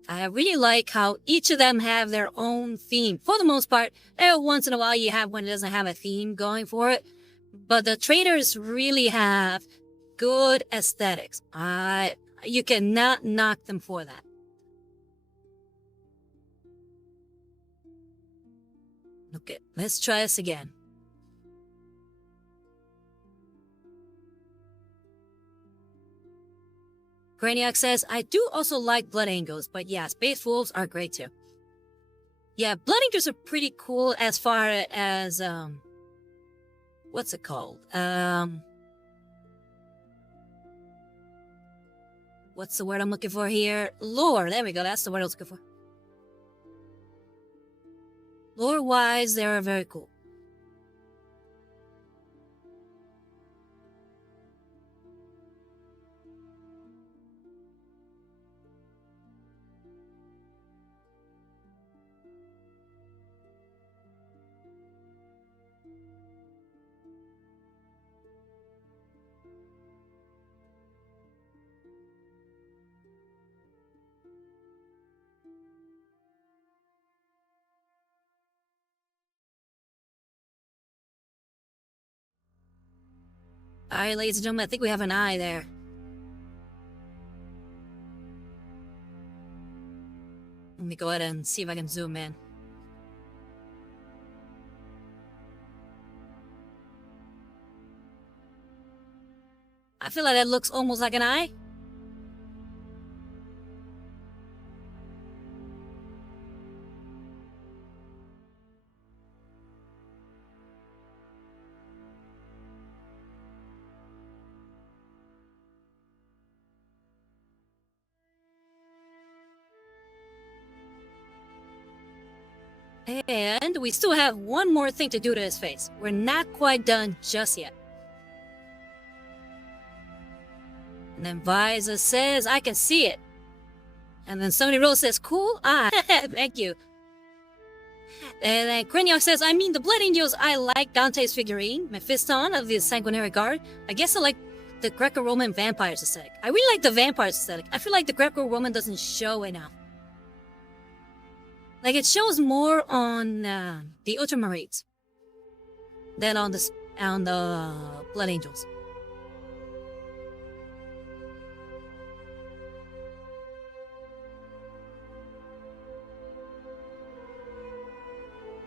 I really like how each of them have their own theme. For the most part, once in a while you have one that doesn't have a theme going for it. But the traders really have good aesthetics. You cannot knock them for that. Okay, let's try this again. Brainiac says, I do also like Blood Angels, but yeah, Space Wolves are great too. Yeah, Blood Angels are pretty cool as far as, what's it called? What's the word I'm looking for here? Lore, there we go, that's the word I was looking for. Lore-wise, they're very cool. Alright, ladies and gentlemen, I think we have an eye there. Let me go ahead and see if I can zoom in. I feel like that looks almost like an eye. And we still have one more thing to do to his face. We're not quite done just yet. And then Visa says, I can see it. And then Sony Rose says, cool. Thank you. And then Craniac says, I mean, the Blood Angels, I like Dante's figurine, Mephiston of the Sanguinary Guard. I guess I like the Greco-Roman vampires aesthetic. I really like the vampires aesthetic. I feel like the Greco-Roman doesn't show enough. Like, it shows more on the Ultramarines than on the Blood Angels.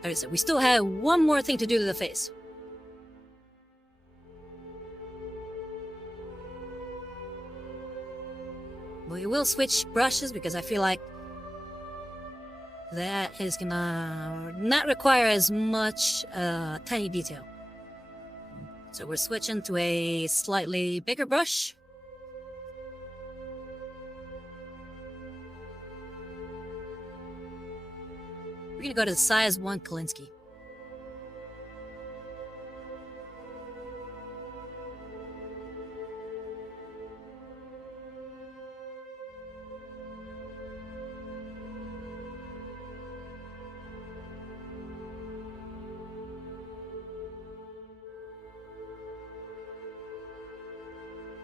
Like I said, we still have one more thing to do to the face. We will switch brushes because I feel like that is gonna not require as much tiny detail. So we're switching to a slightly bigger brush. We're gonna go to the size 1 Kolinsky.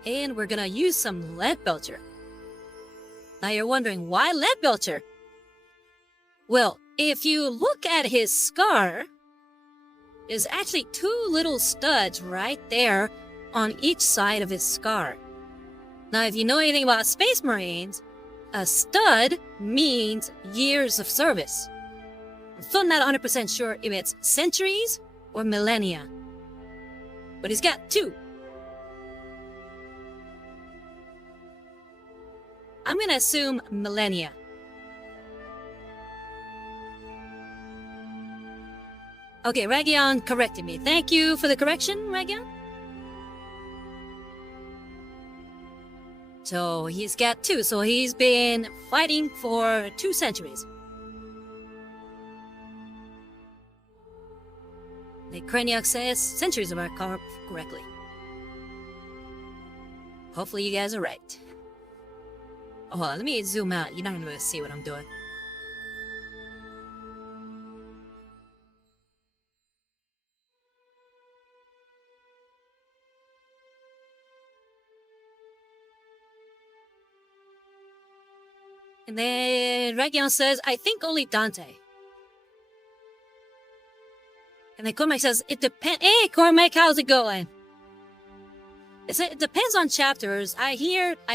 And we're gonna use some lead belcher. Now you're wondering, why lead belcher? Well, if you look at his scar, there's actually 2 little studs right there on each side of his scar. Now, if you know anything about Space Marines, A stud means years of service. I'm still not 100% sure if it's centuries or millennia. But he's got 2. I'm gonna assume millennia. Okay, Ragion corrected me. Thank you for the correction, Ragion. So he's got 2, so he's been fighting for 2 centuries. The Kraniak says centuries if I recall correctly. Hopefully you guys are right. Oh, hold on, let me zoom out. You're not gonna be able to see what I'm doing. And then Ragion says, I think only Dante. And then Cormac says, it depends. Hey, Cormac, how's it going? It depends on chapters. I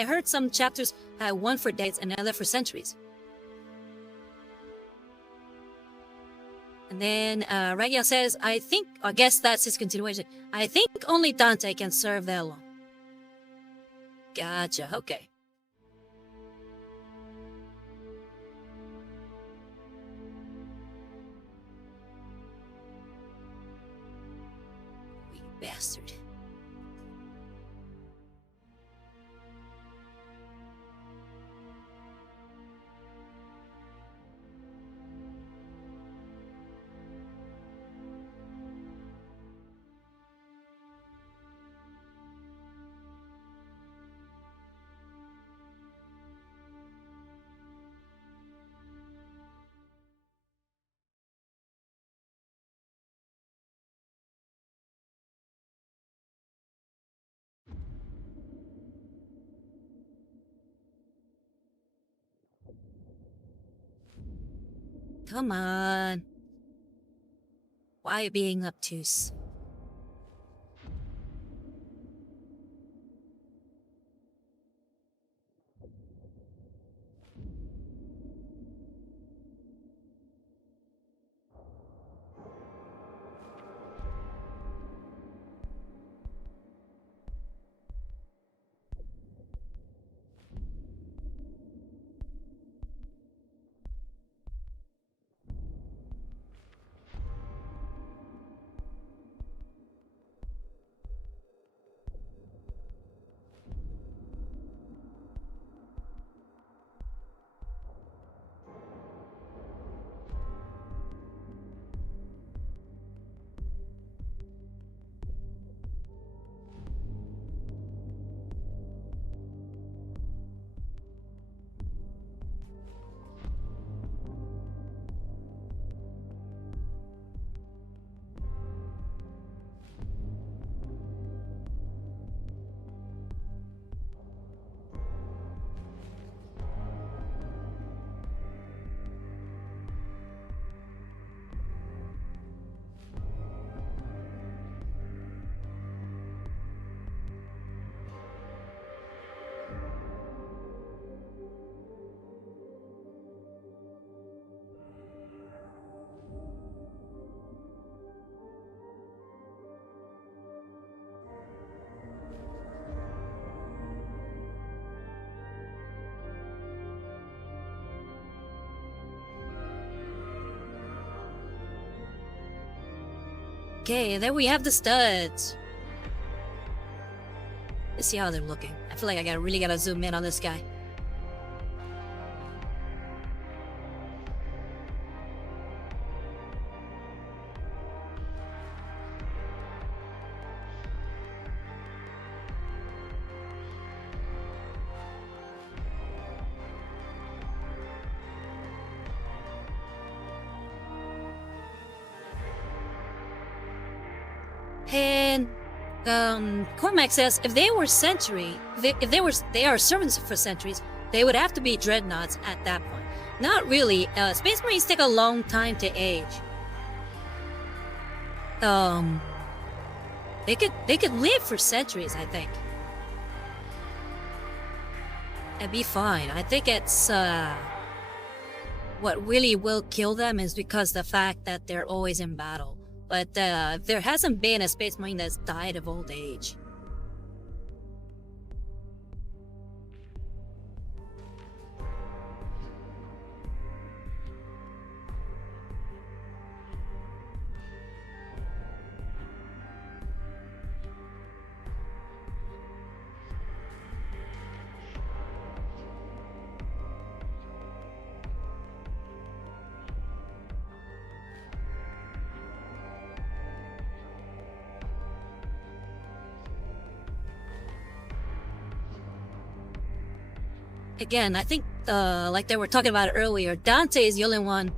heard some chapters had one for days and another for centuries. And then Ragion says, I guess that's his continuation. I think only Dante can serve that long. Gotcha, okay. You bastard. Come on. Why are you being obtuse? Okay, there we have the studs. Let's see how they're looking. I feel like I really gotta zoom in on this guy. And Cormac says if they were they are servants for centuries, they would have to be dreadnoughts at that point. Not really. Space Marines take a long time to age. They could live for centuries, I think. It'd be fine. I think it's, what really will kill them is because the fact that they're always in battle. But, there hasn't been a Space Marine that's died of old age. Again, I think, like they were talking about earlier, Dante is the only one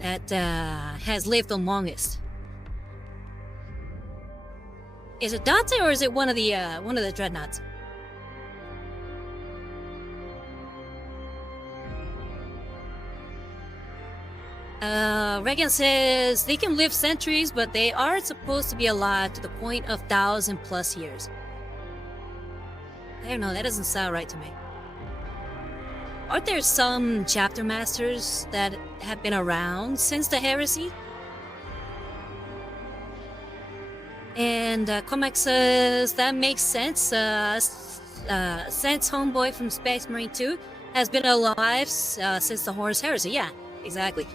that has lived the longest. Is it Dante or is it one of the dreadnoughts? Regan says they can live centuries, but they are supposed to be alive to the point of 1,000+ years. I don't know, that doesn't sound right to me. Aren't there some chapter masters that have been around since the heresy? And Cormac says that makes sense. Since Homeboy from Space Marine 2 has been alive since the Horus Heresy. Yeah, exactly.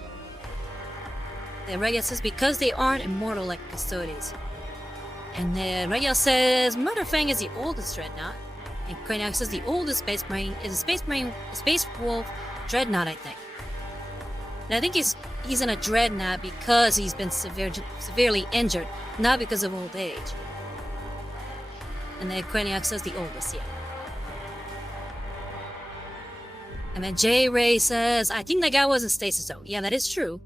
The Regia says because they aren't immortal like Custodes. And then Regia says Murderfang is the oldest dreadnought. And Craniac says the oldest Space Marine is a Space Wolf dreadnought, I think. And I think he's in a dreadnought because he's been severely injured, not because of old age. And then Craniac says the oldest, yeah. And then J Ray says, I think that guy was in stasis though. Yeah, that is true.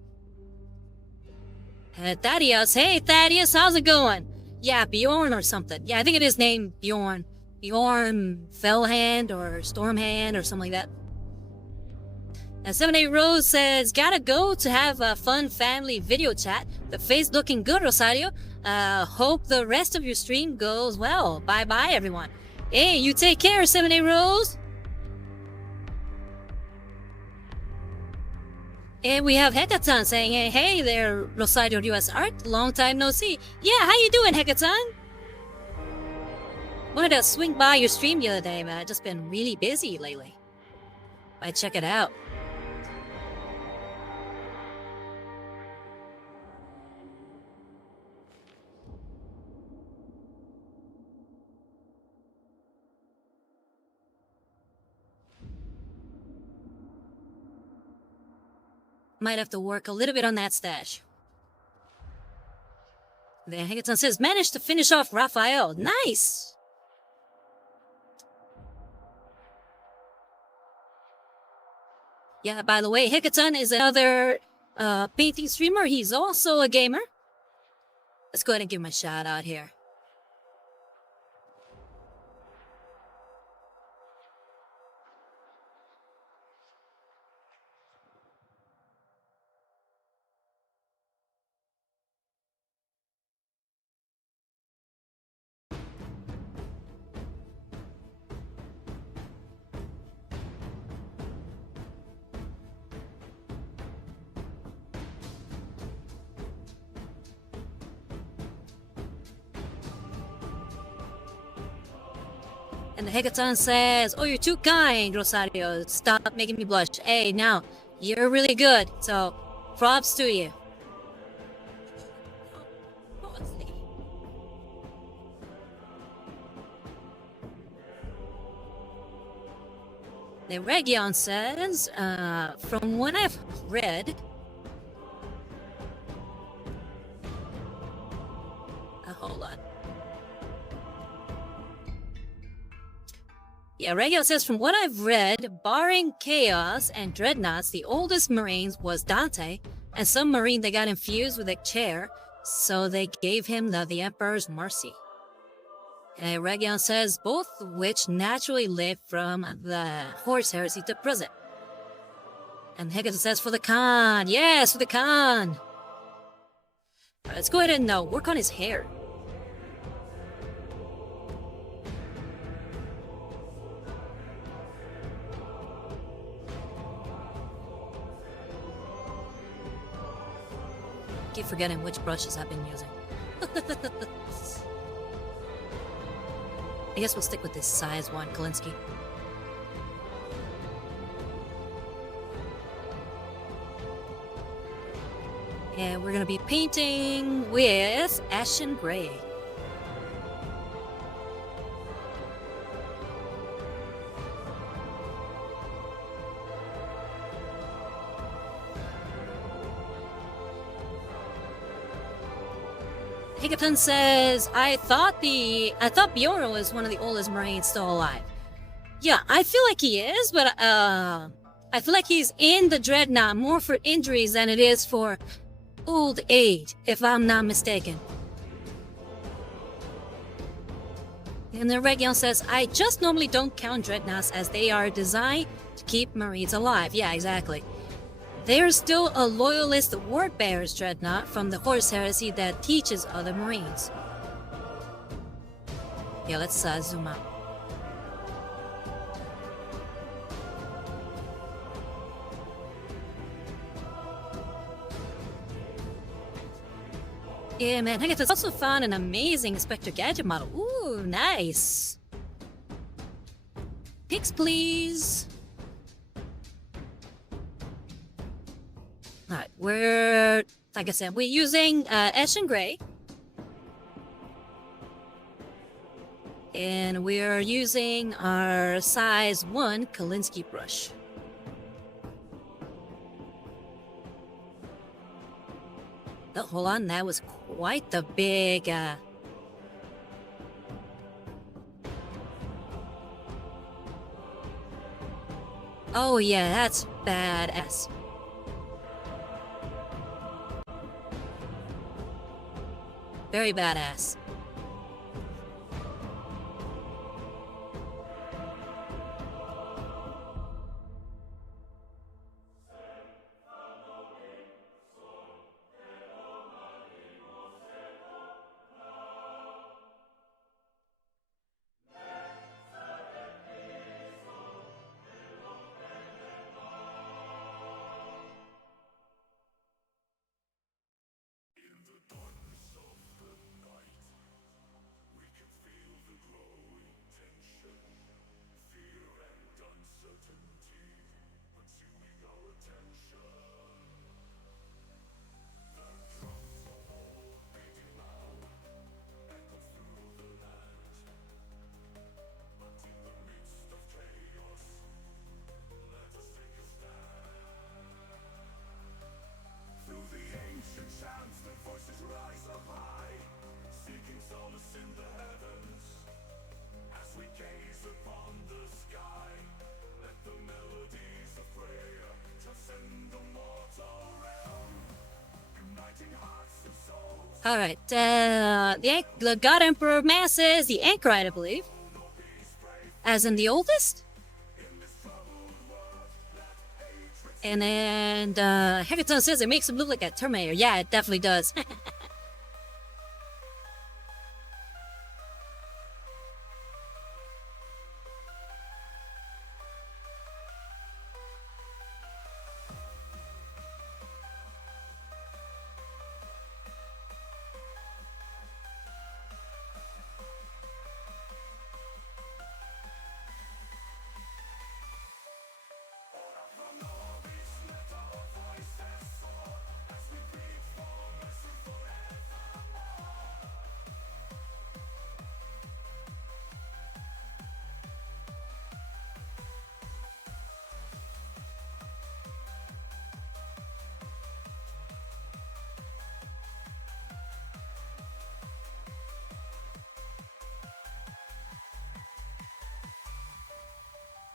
Thaddeus, hey Thaddeus, how's it going? Yeah, Bjorn or something. Yeah, I think it is named Bjorn. Bjorn Fellhand or Stormhand or something like that. And 78 Rose says, gotta go to have a fun family video chat. The face looking good, Rosario. Hope the rest of your stream goes well. Bye bye, everyone. Hey, you take care, 78 Rose. And we have Hekatan saying, hey there, Rosario US Art. Long time no see. Yeah, how you doing, Hekatan? Wanted to swing by your stream the other day, man. Just been really busy lately. Might check it out. Might have to work a little bit on that stash. Then Higginson says, managed to finish off Raphael. Nice! Yeah, by the way, Hickaton is another painting streamer. He's also a gamer. Let's go ahead and give him a shout out here. And the Hekaton says, oh, you're too kind, Rosario. Stop making me blush. Hey, now, you're really good. So, props to you. The Region says, from what I've read... hold on. Yeah, Regio says, from what I've read, barring Chaos and Dreadnoughts, the oldest Marines was Dante, and some Marine that got infused with a chair, so they gave him the Emperor's Mercy. And Region says, both which naturally lived from the Horus Heresy to present. And Higgins says, for the Khan! Yes, for the Khan! Right, let's go ahead and work on his hair. keep forgetting which brushes I've been using. I guess we'll stick with this size 1 Kolinsky. And we're gonna be painting with Ashen Gray. Hiccuton says, I thought Bjorn was one of the oldest Marines still alive. Yeah, I feel like he is, but I feel like he's in the Dreadnought more for injuries than it is for old age, if I'm not mistaken. And then Region says, I just normally don't count Dreadnoughts as they are designed to keep Marines alive. Yeah, exactly. There's still a loyalist Wordbearer's Dreadnought from the Horse Heresy that teaches other Marines. Yeah, let's zoom out. Yeah, man, I also found an amazing Spectre Gadget model. Ooh, nice. Pics, please. Alright, like I said, we're using Ashen Gray. And we're using our size 1 Kolinsky brush. Oh, hold on, that was quite the big... Oh yeah, that's badass. Very badass. Alright, the God Emperor masses the Anchorite, I believe. As in the oldest? And then, Heckaton says it makes him look like a Terminator. Yeah, it definitely does.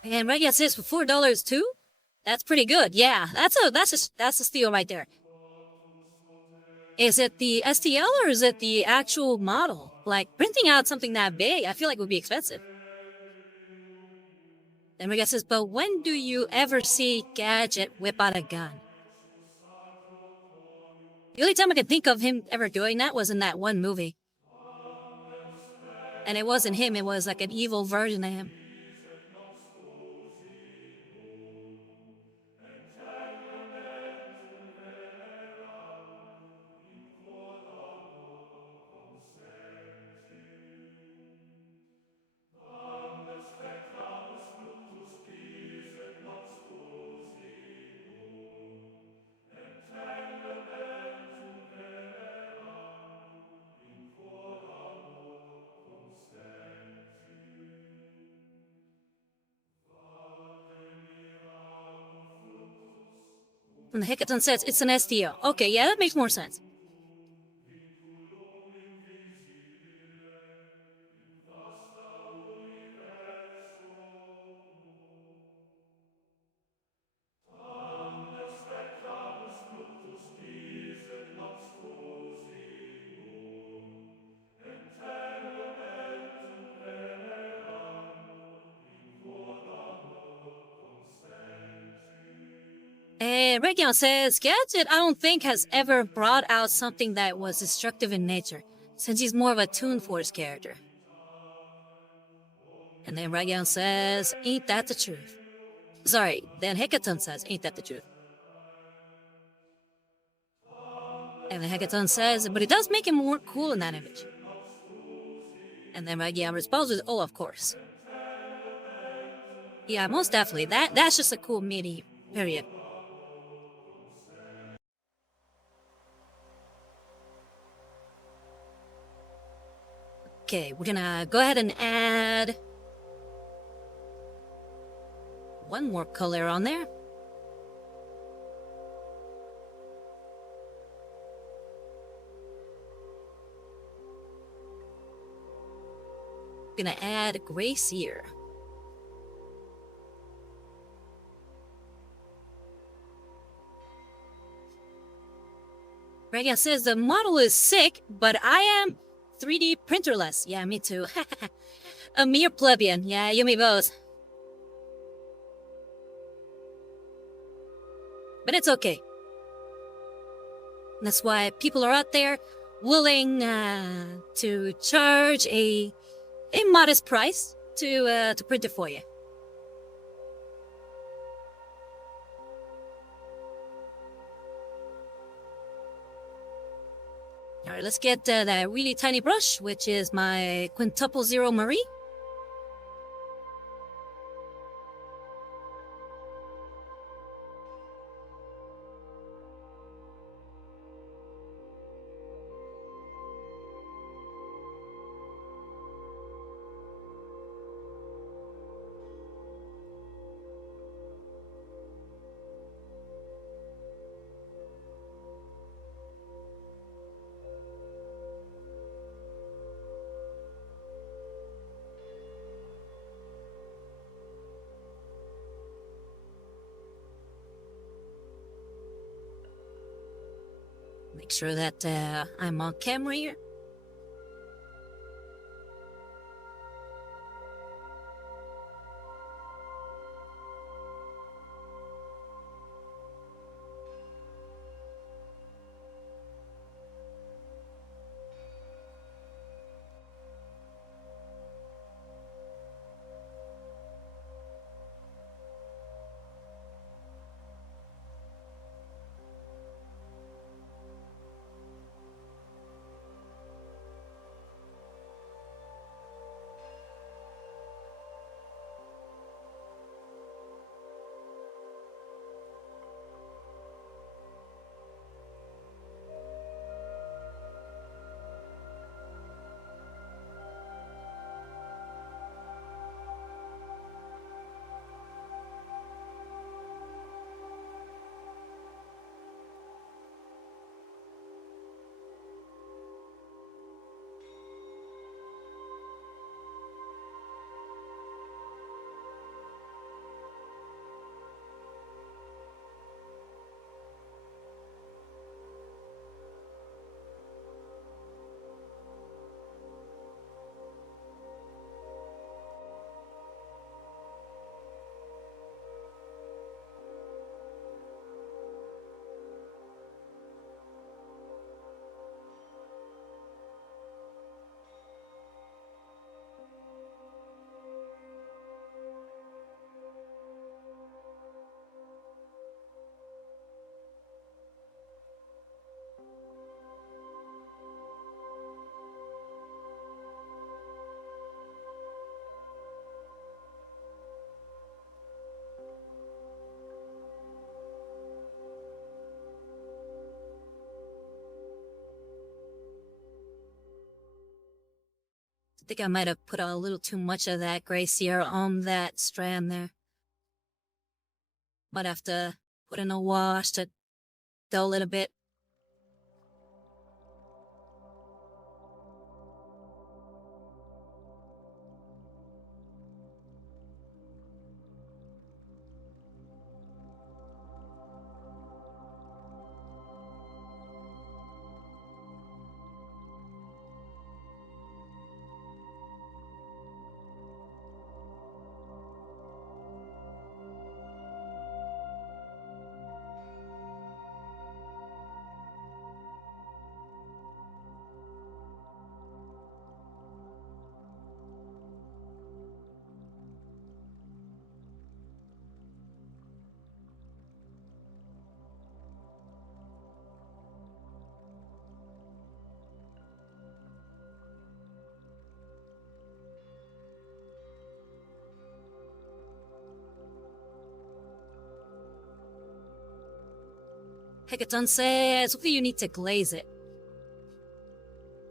And Reggie says for $4 too? That's pretty good. Yeah, that's a steal right there. Is it the STL or is it the actual model? Like printing out something that big, I feel like would be expensive. And Reggie says, but when do you ever see Gadget whip out a gun? The only time I can think of him ever doing that was in that one movie. And it wasn't him, it was like an evil version of him. And the Hekaton says it's an STO. Okay, yeah, that makes more sense. And Region says, Gadget, I don't think, has ever brought out something that was destructive in nature, since he's more of a Toon Force character. And then Region says, ain't that the truth? Sorry, then Hekaton says, ain't that the truth? And then Hekaton says, but it does make him more cool in that image. And then Region responds with, oh, of course. Yeah, most definitely. That's just a cool MIDI, period. Okay, we're gonna go ahead and add one more color on there. Gonna add gray sear. Regan says the model is sick, but I am 3D printerless. Yeah, me too. A mere plebeian. Yeah, you me both. But it's okay. That's why people are out there willing to charge a modest price to print it for you. All right, let's get that really tiny brush, which is my quintuple zero Marie. Make sure that I'm on camera here. I think I might have put a little too much of that gray sierra on that strand there. Might have to put in a wash to though a little bit. Hekaton says you need to glaze it.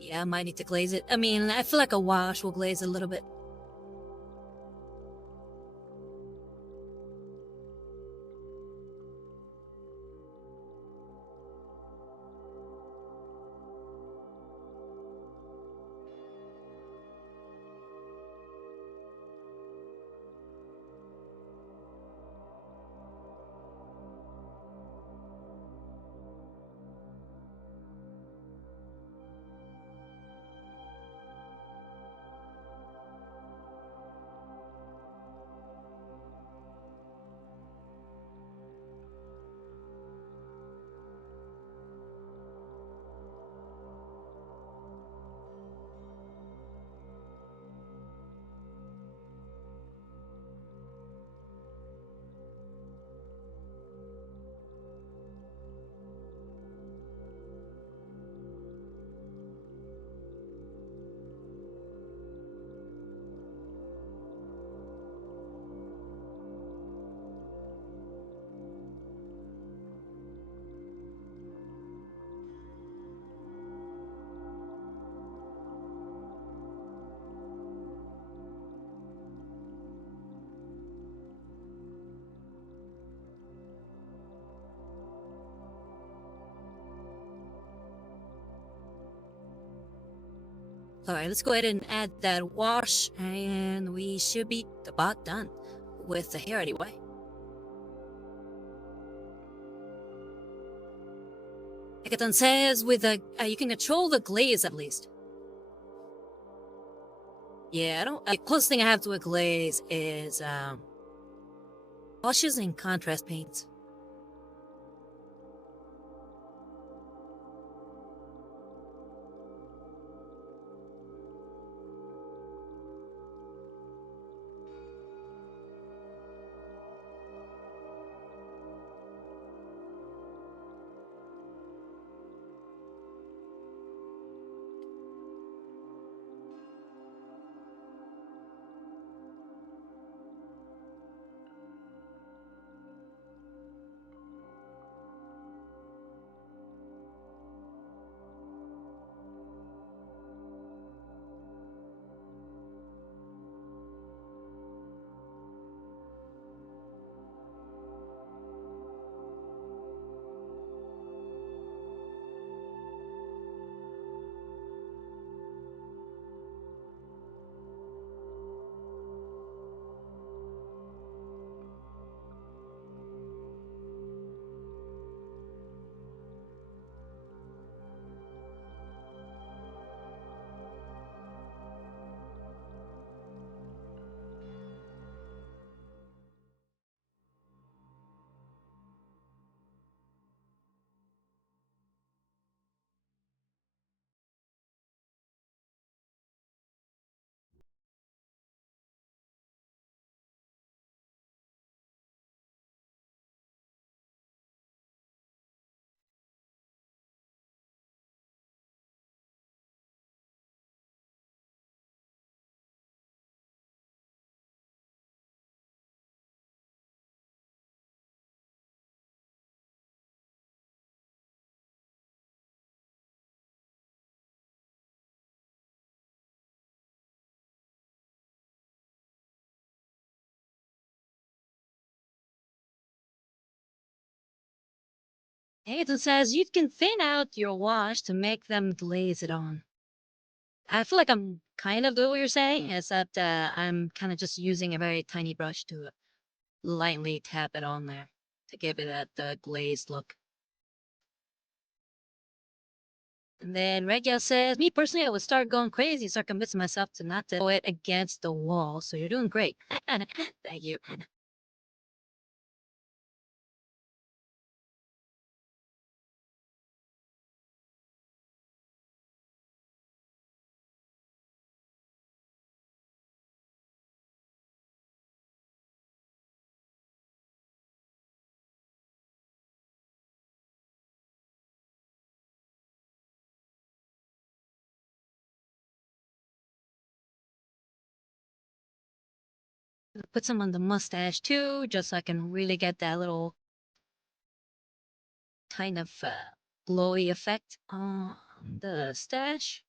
Yeah, I might need to glaze it. I mean, I feel like a wash will glaze a little bit. Alright, let's go ahead and add that wash, and we should be about done with the hair anyway. Hekaton says with a you can control the glaze at least. Yeah, I don't. The closest thing I have to a glaze is washes and contrast paints. It says you can thin out your wash to make them glaze it on. I feel like I'm kind of doing what you're saying, except I'm kind of just using a very tiny brush to lightly tap it on there to give it that glazed look. And then Regia says, me personally, I would start going crazy, start convincing myself to not throw it against the wall. So you're doing great. Thank you. Put some on the mustache too, just so I can really get that little kind of glowy effect on the stash.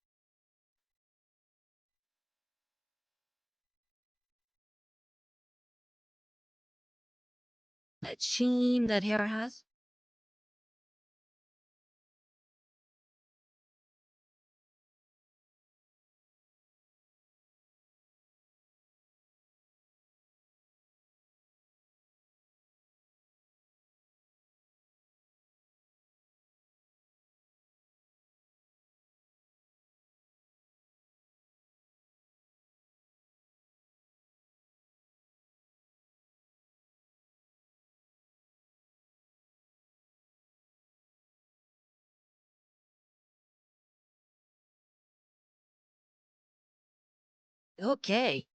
That sheen that hair has. Okay.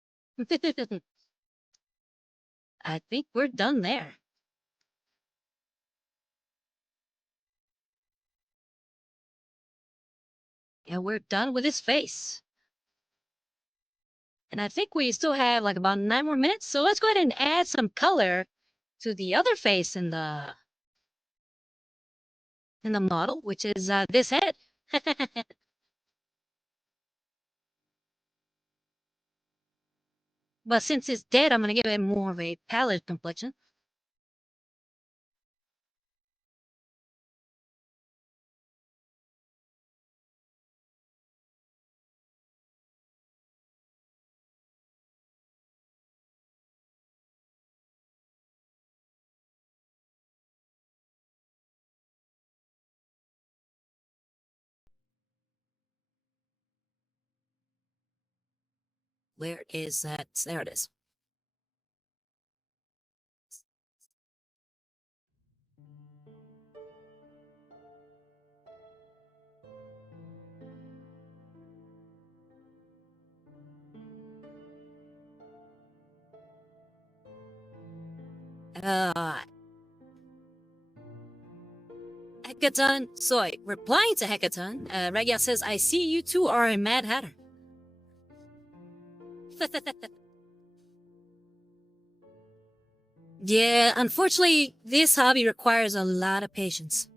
I think we're done there. And we're done with his face. And I think we still have like about 9 more minutes. So let's go ahead and add some color to the other face in the model, which is this head. But since it's dead, I'm gonna give it more of a pallid complexion. Where is that? There it is. Uh, Hecaton Soy. Replying to Hecaton, Regia says, I see you two are a Mad Hatter. Yeah, unfortunately, this hobby requires a lot of patience.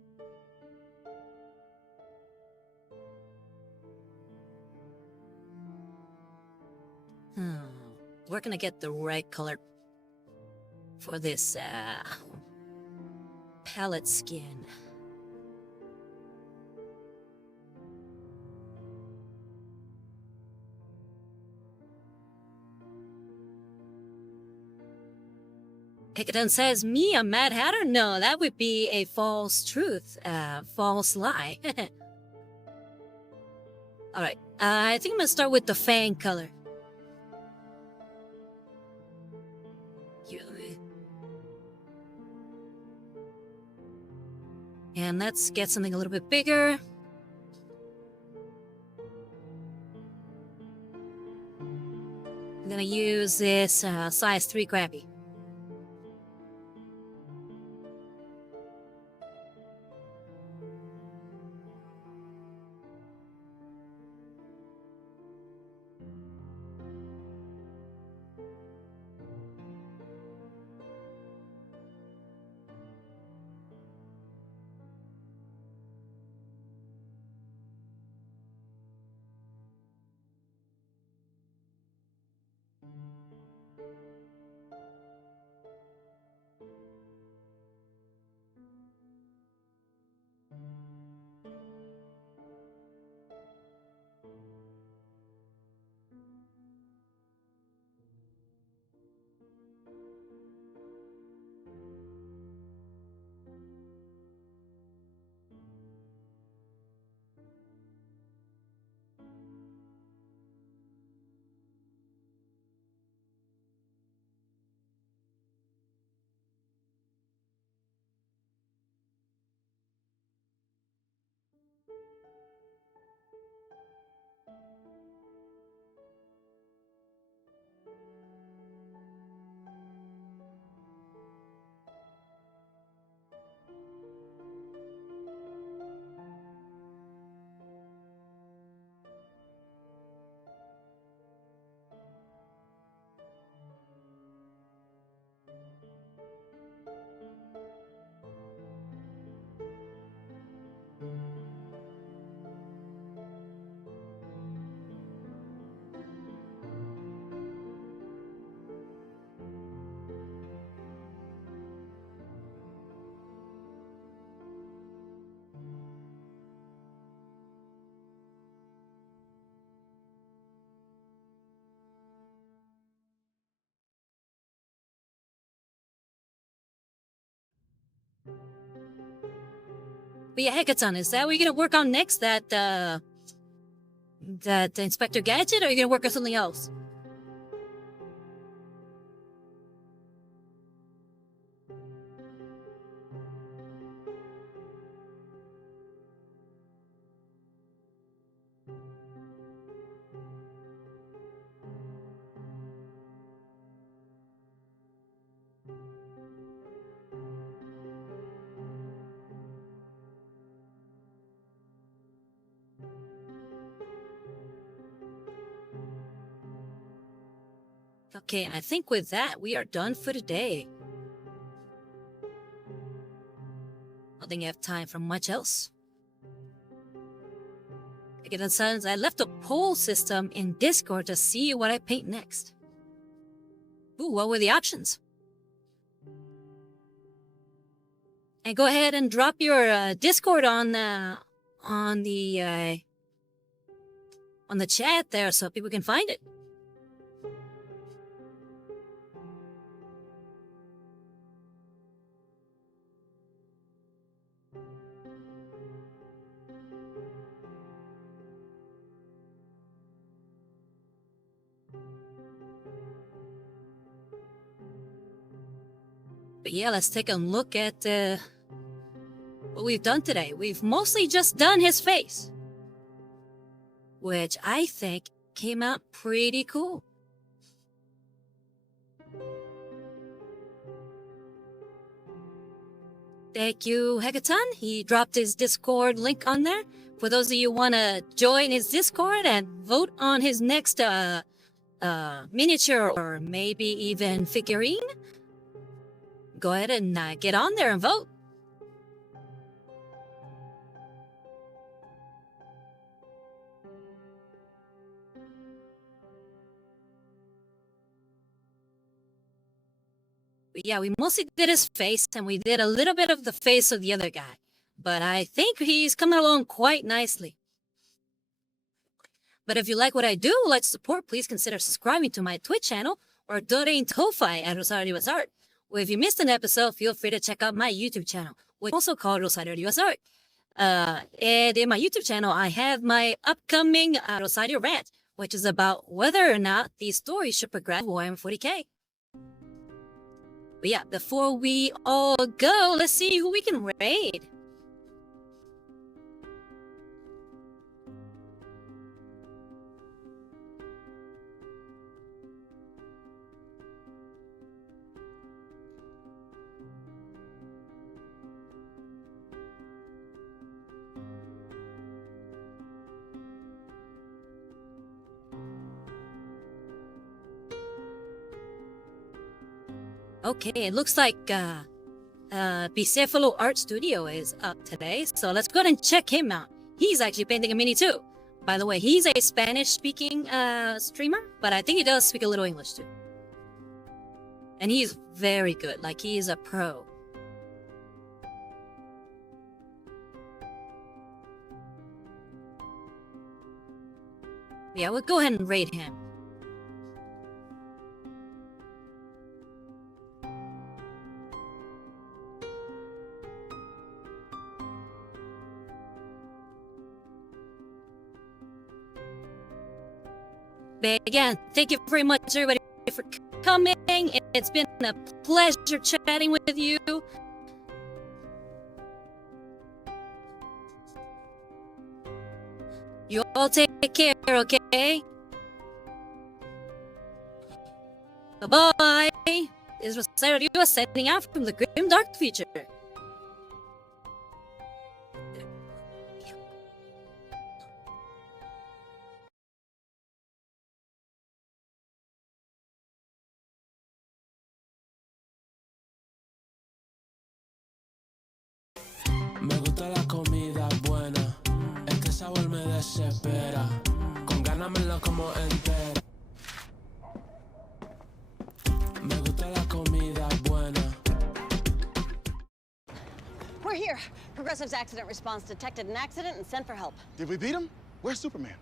Hmm. We're gonna get the right color for this palette skin. Hecaton says, me, a Mad Hatter? No, that would be a false truth, false lie. Alright, I think I'm gonna start with the fang color. And let's get something a little bit bigger. I'm gonna use this size 3 crappy. But yeah, Hackathon, is that what you're gonna work on next? That Inspector Gadget, or are you gonna work on something else? Okay, I think with that, we are done for today. I don't think I have time for much else. Again, sons, I left a poll system in Discord to see what I paint next. Ooh, what were the options? And go ahead and drop your Discord on the chat there so people can find it. But yeah, let's take a look at what we've done today. We've mostly just done his face, which I think came out pretty cool. Thank you, Hackathon. He dropped his Discord link on there. For those of you who want to join his Discord and vote on his next miniature or maybe even figurine, go ahead and get on there and vote. But yeah, we mostly did his face and we did a little bit of the face of the other guy. But I think he's coming along quite nicely. But if you like what I do, like support, please consider subscribing to my Twitch channel or donating to Ko-Fi at Rosario US Art. Or if you missed an episode, feel free to check out my YouTube channel, which is also called Rosario US Art. And in my YouTube channel, I have my upcoming Rosario rant, which is about whether or not the story should progress Warhammer 40k. But yeah, before we all go, let's see who we can raid. Okay, it looks like Bicefalo Art Studio is up today, so let's go ahead and check him out. He's actually painting a mini too. By the way, he's a Spanish-speaking streamer, but I think he does speak a little English too. And he's very good, like he is a pro. Yeah, we'll go ahead and raid him. But again, thank you very much, everybody, for coming. It's been a pleasure chatting with you. You all take care, okay? Bye-bye! This was Rosario setting out from the grim dark future. Me gusta la comida buena, es que el sabor me desespera, con ganas me la como entera. Me gusta la comida buena. We're here. Progressive's accident response detected an accident and sent for help. Did we beat him? Where's Superman?